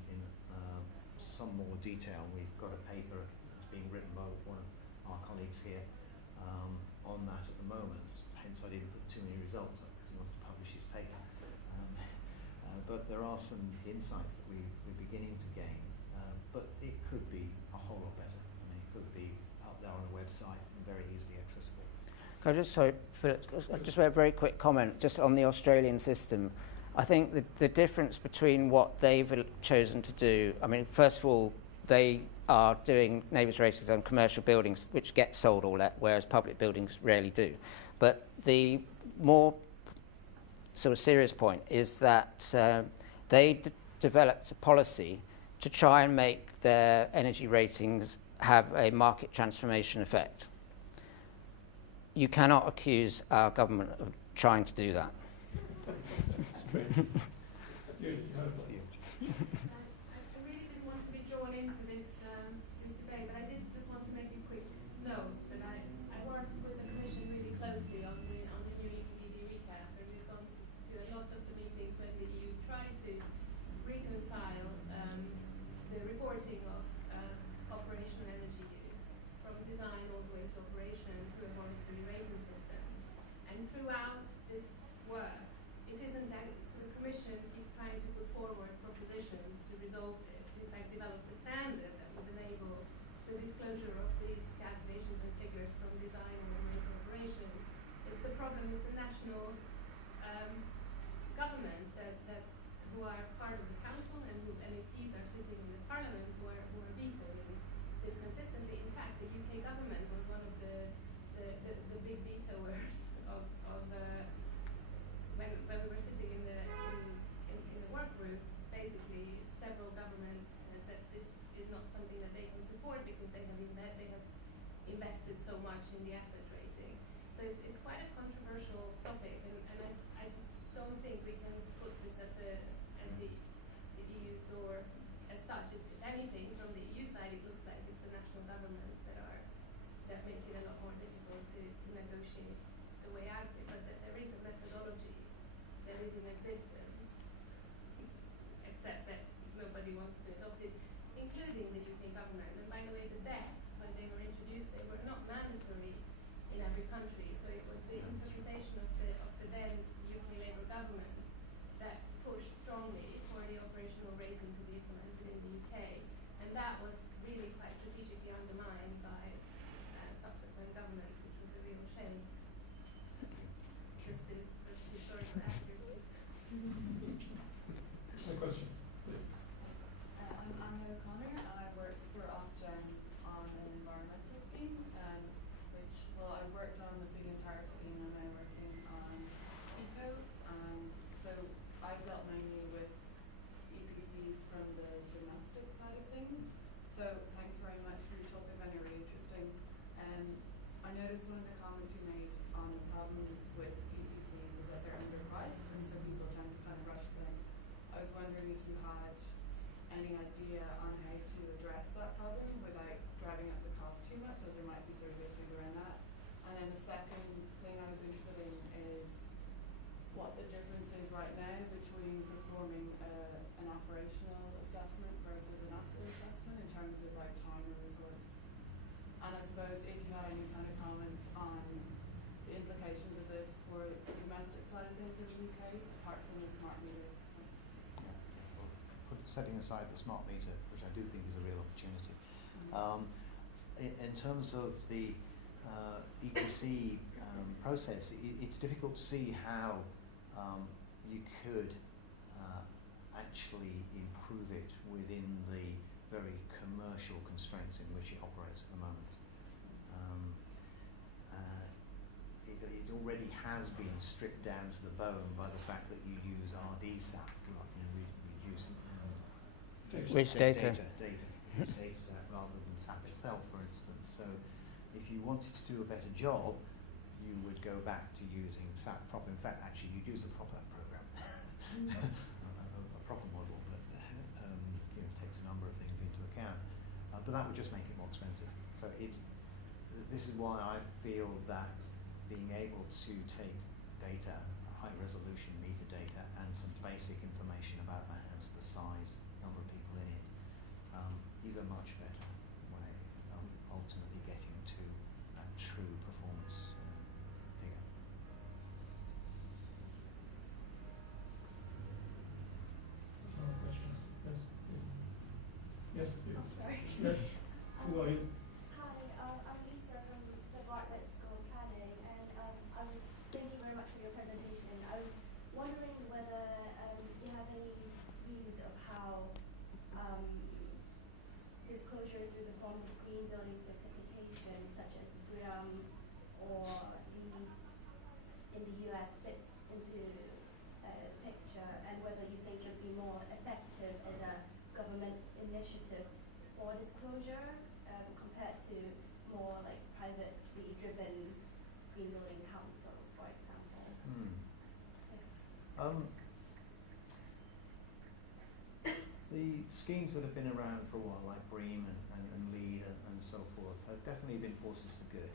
some more detail. We've got a paper that's being written by one of our colleagues here on that at the moment, hence I didn't put too many results up because he wants to publish his paper. But there are some insights that we're beginning to gain, but it could be a whole lot better. I mean, it could be up there on the website and very easily accessible. Can I just, sorry, Philip, just a very quick comment just on the Australian system. I think the difference between what they've chosen to do, I mean, first of all, they are doing NABERS ratings on commercial buildings which get sold or let, whereas public buildings rarely do. But the more sort of serious point is that they developed a policy to try and make their energy ratings have a market transformation effect. You cannot accuse our government of trying to do that. strange. I really didn't want to be drawn into this debate, but I did just want to make a quick note that I worked with the Commission really closely on the new EPD recast, and we've gone to a lot of the meetings when the EU tried to reconcile the reporting of operational energy use from design all the way to operation through a monetary rating system. And throughout this work, it isn't that, so the Commission keeps trying to put forward propositions it's the national governments that who are part of the council and whose MEPs are sitting in the parliament who are vetoing this consistently. In fact, the UK government was one of the big vetoers of when we were sitting in the work group. Basically, several governments said that this is not something that they can support because they have invested so much in the asset rating. So it's quite a controversial topic, and I just don't think we can put this at the EU's door as such. If anything, from the EU side, it looks like it's the national governments that make it a lot more difficult to negotiate the way out of it. But that there is a methodology that is in existence, except that nobody wants to adopt it, including the UK government. And by the way, the DECs, when they were introduced, they were not mandatory in every country. So it was the interpretation of the then UK Labour government that pushed strongly for the operational rating to be implemented in the UK. And that was really quite strategically undermined by subsequent governments, which was a real shame. Just to historical accuracy. No question. I'm Anna O'Connor, and I work for Ofgem on an environmental scheme, I worked on the feed-in tariff scheme, and I'm working on ECO, and so I've dealt mainly with EPCs from the domestic side of things. So thanks very much for your talk, it's been really interesting. I noticed one of the comments you made on the problems with EPCs is that they're underpriced, and so people tend to kind of rush them. I was wondering if you had any idea on how to address that problem without driving up the cost too much, as there might be sort of issues around that. And then the second thing I was interested in is what the difference is right now between performing an operational assessment versus an asset assessment in terms of like time and resource. And I suppose if you had any kind of comment on the implications of this for the domestic side of things in the UK, apart from the smart meter. Setting aside the smart meter, which I do think is a real opportunity. In terms of the EPC process, it's difficult to see how you could actually improve it within the very commercial constraints in which it operates at the moment. It already has been stripped down to the bone by the fact that you use RDSAP, reduce Which data? Use data rather than SAP itself, for instance. So if you wanted to do a better job, you would go back to using SAP proper. In fact, actually, you'd use a proper program, a proper model that takes a number of things into account. But that would just make it more expensive. So this is why I feel that being able to take data, high resolution meter data, and some basic information about that house, the size, number of people in it, is a much better way of ultimately getting to that true performance figure. Another question. Yes. Yes. Oh, sorry. Yes. Who are you? Hi, I'm Lisa from the Bartlett School of Planning, and thank you very much for your presentation. I was wondering whether you have any views of how disclosure through the forms of green building certification, such as BREEAM or LEED in the US, fits into a picture, and whether you think it would be more effective as a government initiative for disclosure compared to more like privately driven green building councils, for example. The schemes that have been around for a while, like BREEAM and LEED and so forth, have definitely been forces for good.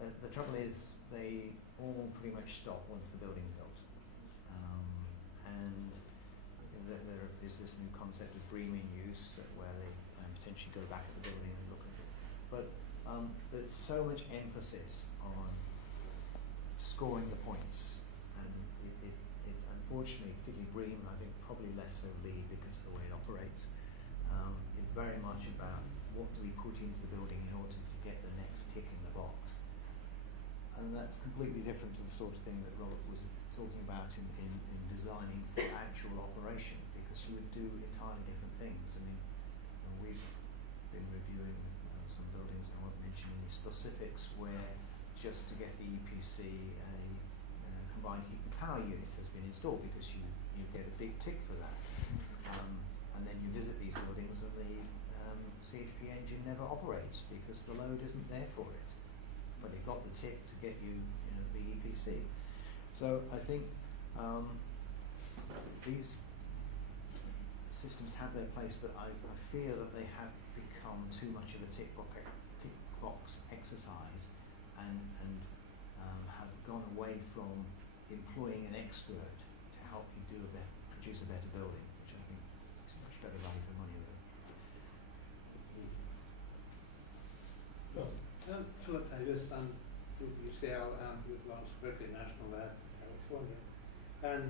The trouble is they all pretty much stop once the building's built. And there is this new concept of BREEAM in use where they potentially go back to the building and look at it. But there's so much emphasis on scoring the points, and it unfortunately, particularly BREEAM, I think probably less so LEED because of the way it operates, is very much about what do we put into the building in order to get the next tick in the box. and that's completely different to the sort of thing that Robert was talking about in designing for actual operation, because you would do entirely different things. I mean, we've been reviewing some buildings, I won't mention any specifics, where just to get the EPC, a combined heat and power unit has been installed, because you get a big tick for that. And then you visit these buildings and the CHP engine never operates because the load isn't there for it. But it got the tick to get you, the EPC. So I think these systems have their place, but I fear that they have become too much of a tick box exercise, and have gone away from employing an expert to help you produce a better building, which I think is much better value for money, really. Philip Davis, I'm with UCL and with Lawrence Berkeley National Lab in California. And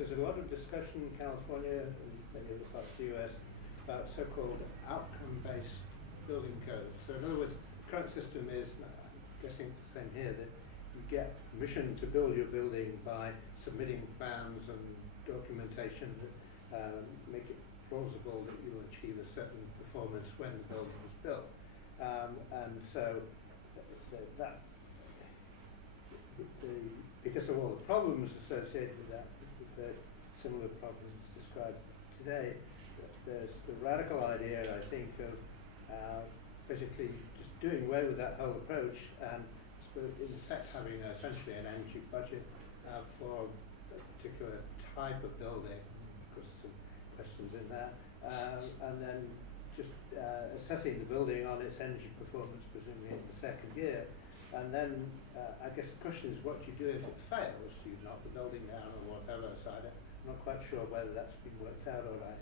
there's a lot of discussion in California and many other parts of the US about so-called outcome-based building codes. So in other words, the current system is, I'm guessing it's the same here, that you get permission to build your building by submitting plans and documentation that make it plausible that you will achieve a certain performance when the building is built. And so because of all the problems associated with that, the similar problems described today, there's the radical idea, I think, of basically just doing away with that whole approach and in effect having essentially an energy budget for a particular type of building. Of course, some questions in there, and then just assessing the building on its energy performance, presumably in the second year. And then I guess the question is, what do you do if it fails? Do you knock the building down or whatever? So I'm not quite sure whether that's been worked out, or I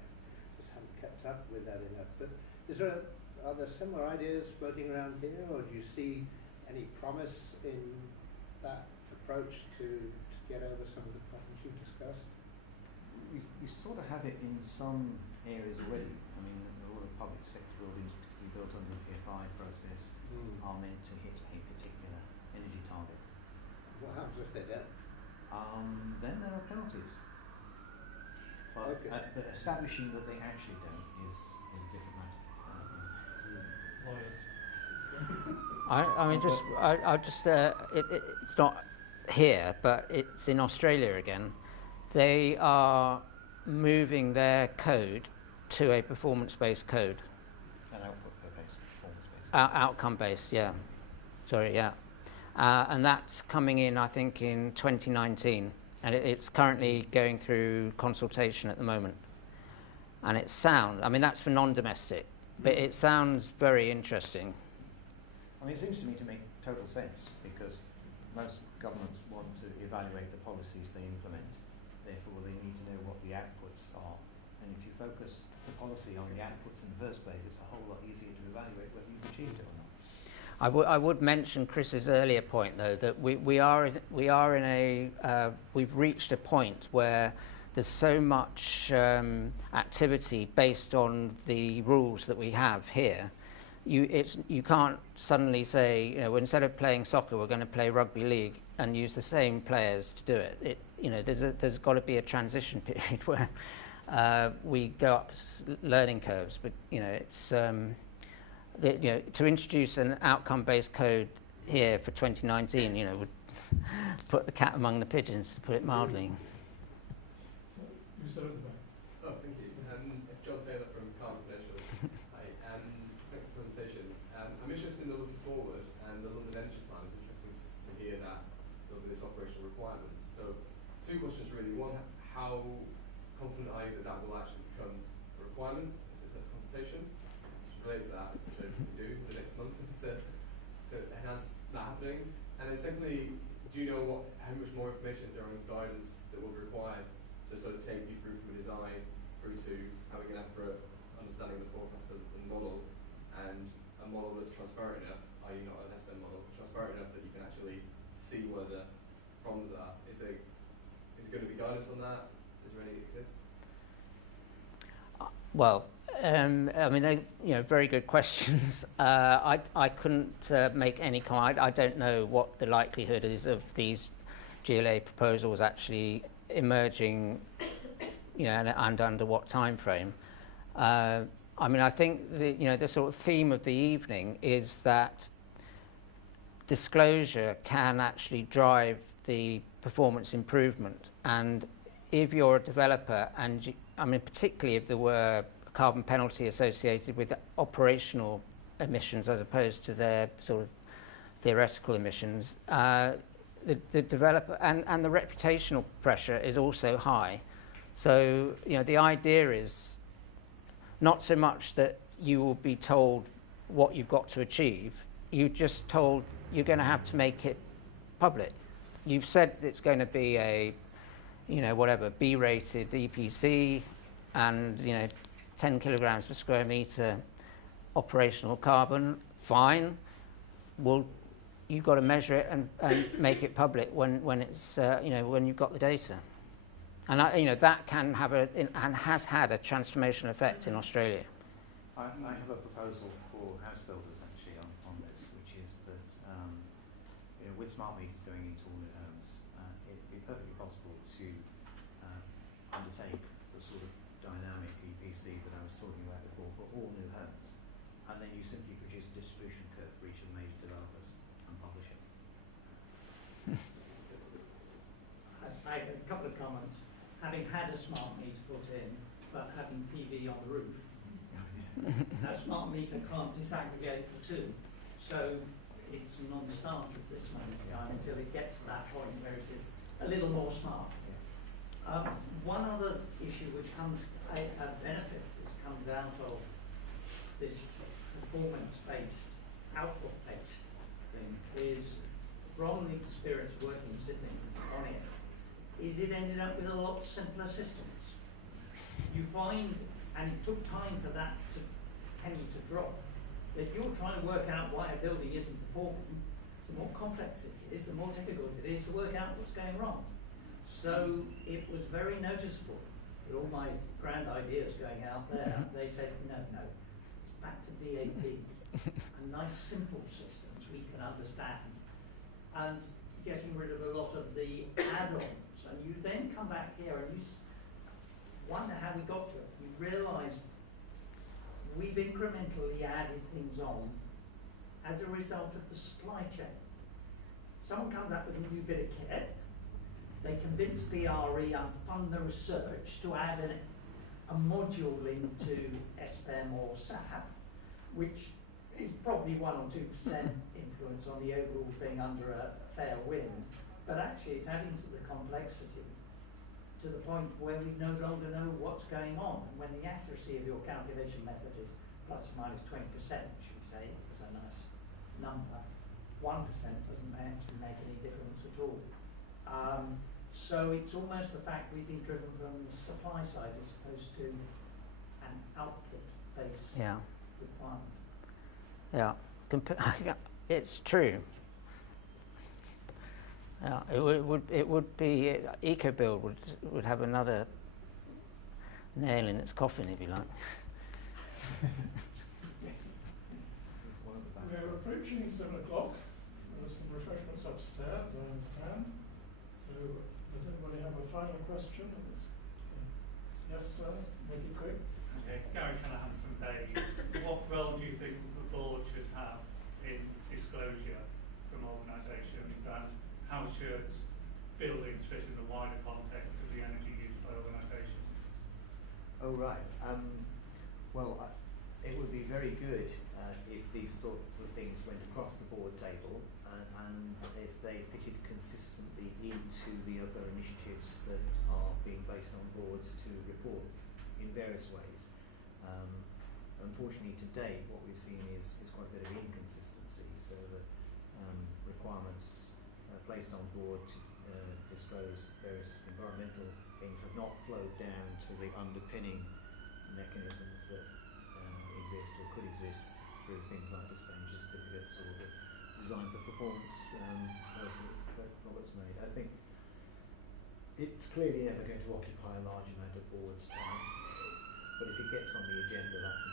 just haven't kept up with that enough. But are there similar ideas floating around here, or do you see any promise in that approach to get over some of the problems you discussed? We sort of have it in some areas already. I mean, a lot of public sector buildings, particularly built under the PFI process, are meant to hit a particular energy target. What happens if they don't? Then there are penalties. But, Okay. But establishing that they actually don't is a different matter. Lawyers. It's not here, but it's in Australia again. They are moving their code to a performance-based code. An output-based, performance-based. Outcome-based, yeah. Sorry, yeah. And that's coming in, I think, in 2019. And it's currently going through consultation at the moment. And that's for non-domestic, but it sounds very interesting. I mean, it seems to me to make total sense, because most governments want to evaluate the policies they implement. Therefore, they need to know what the outputs are. And if you focus the policy on the outputs in the first place, it's a whole lot easier to evaluate whether you've achieved it or not. I would mention Chris's earlier point, though, that we've reached a point where there's so much activity based on the rules that we have here. You can't suddenly say, instead of playing soccer, we're going to play rugby league and use the same players to do it. There's got to be a transition period where we go up learning curves. But to introduce an outcome-based code here for 2019, would put the cat among the pigeons, to put it mildly. So, you said at the back. Oh, thank you. It's John Taylor from Carbon Credential. Hi. Thanks for the presentation. I'm interested in the looking forward, and the London Energy Plan is interesting to hear that there'll be this operational requirements. So, two questions really. One, how confident are you that that will actually become a requirement? Is it a consultation? Related to that, what we do for the next month to enhance that happening? And then secondly, do you know how much more information is there on guidance that will be required to sort of take you through from a design through to having an accurate understanding of the forecast of the model, and a model that's transparent enough, i.e. not an S-bend model, transparent enough that you can actually see where the problems are? Is there going to be guidance on that? Is there any that exists? Well, I mean, they, very good questions. I couldn't make any comment. I don't know what the likelihood is of these GLA proposals actually emerging, and under what time frame. I mean, I think the sort of theme of the evening is that disclosure can actually drive the performance improvement. And if you're a developer, and particularly if there were a carbon penalty associated with operational emissions as opposed to their sort of theoretical emissions, the developer and the reputational pressure is also high. So, the idea is not so much that you will be told what you've got to achieve, you're just told you're going to have to make it public. You've said it's going to be a, B-rated EPC and, 10 kilograms per square metre operational carbon, fine. Well, you've got to measure it and make it public when it's, when you've got the data. And, that can have and has had a transformational effect in Australia. I have a proposal for house builders actually on this, which is that with smart meters going into all new homes, it'd be perfectly possible to undertake the sort of dynamic EPC that I was talking about before for all new homes, and then you simply produce a distribution curve for each of the major developers and publish it. I have a couple of comments. Having had a smart meter put in, but having PV on the roof, a smart meter can't disaggregate the two. So it's a non-starter at this moment in time until it gets to that point where it is a little more smart. One other issue which comes, a benefit which comes out of this performance-based, output-based thing is, from the experience working sitting on it, is it ended up with a lot simpler systems. You find, and it took time for that penny to drop, that you're trying to work out why a building isn't performing, the more complex it is, the more difficult it is to work out what's going wrong. So it was very noticeable with all my grand ideas going out there. They said, no, it's back to VAP, and nice simple systems we can understand, and getting rid of a lot of the add-ons. And you then come back here and you wonder how we got to it. You realise we've incrementally added things on as a result of the supply chain. Someone comes up with a new bit of kit, they convince BRE and fund the research to add a module into SPEM or SAP, which is probably 1 or 2% influence on the overall thing under a fair wind. But actually it's adding to the complexity to the point where we no longer know what's going on. And when the accuracy of your calculation method is plus or minus 20%, should we say, it's a nice number, 1% doesn't actually make any difference at all. So it's almost the fact we've been driven from the supply side as opposed to an output-based requirement. Yeah, it's true. Yeah, it would be EcoBuild would have another nail in its coffin, if you like. We're approaching 7 o'clock. There's some refreshments upstairs, I understand. So does anybody have a final question? Yes, sir. Make it quick. Okay, Gary Callaghan from Days. What role do you think the board should have in disclosure from organisations, and how should buildings fit in the wider context of the energy used by organisations? Oh, right. It would be very good if these sorts of things went across the board table and if they fitted consistently into the other initiatives that are being placed on boards to report in various ways. Unfortunately, to date, what we've seen is quite a bit of inconsistency, so that requirements placed on board to disclose various environmental things have not flowed down to the underpinning mechanisms that exist or could exist through things like disclosure certificates or the design for performance that Robert's made. I think it's clearly never going to occupy a large amount of board's time. but if it gets on the agenda, that's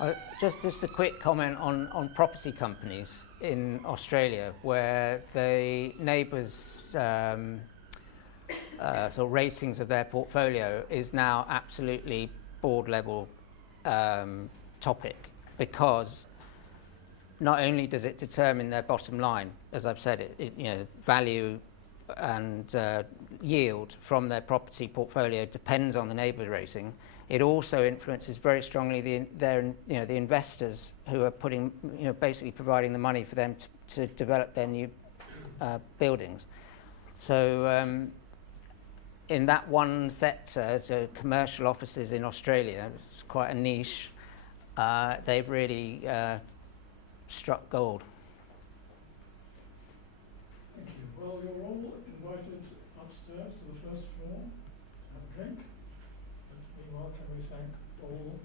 enough. Just a quick comment on property companies in Australia, where the NABERS sort of ratings of their portfolio is now absolutely board level topic, because not only does it determine their bottom line, as I've said, it value and yield from their property portfolio depends on the NABERS rating. It also influences very strongly the investors who are putting, basically providing the money for them to develop their new buildings. So in that one sector, so commercial offices in Australia, it's quite a niche. They've really struck gold. Thank you. Well, you're all invited upstairs to the first floor to have a drink. But meanwhile, can we thank all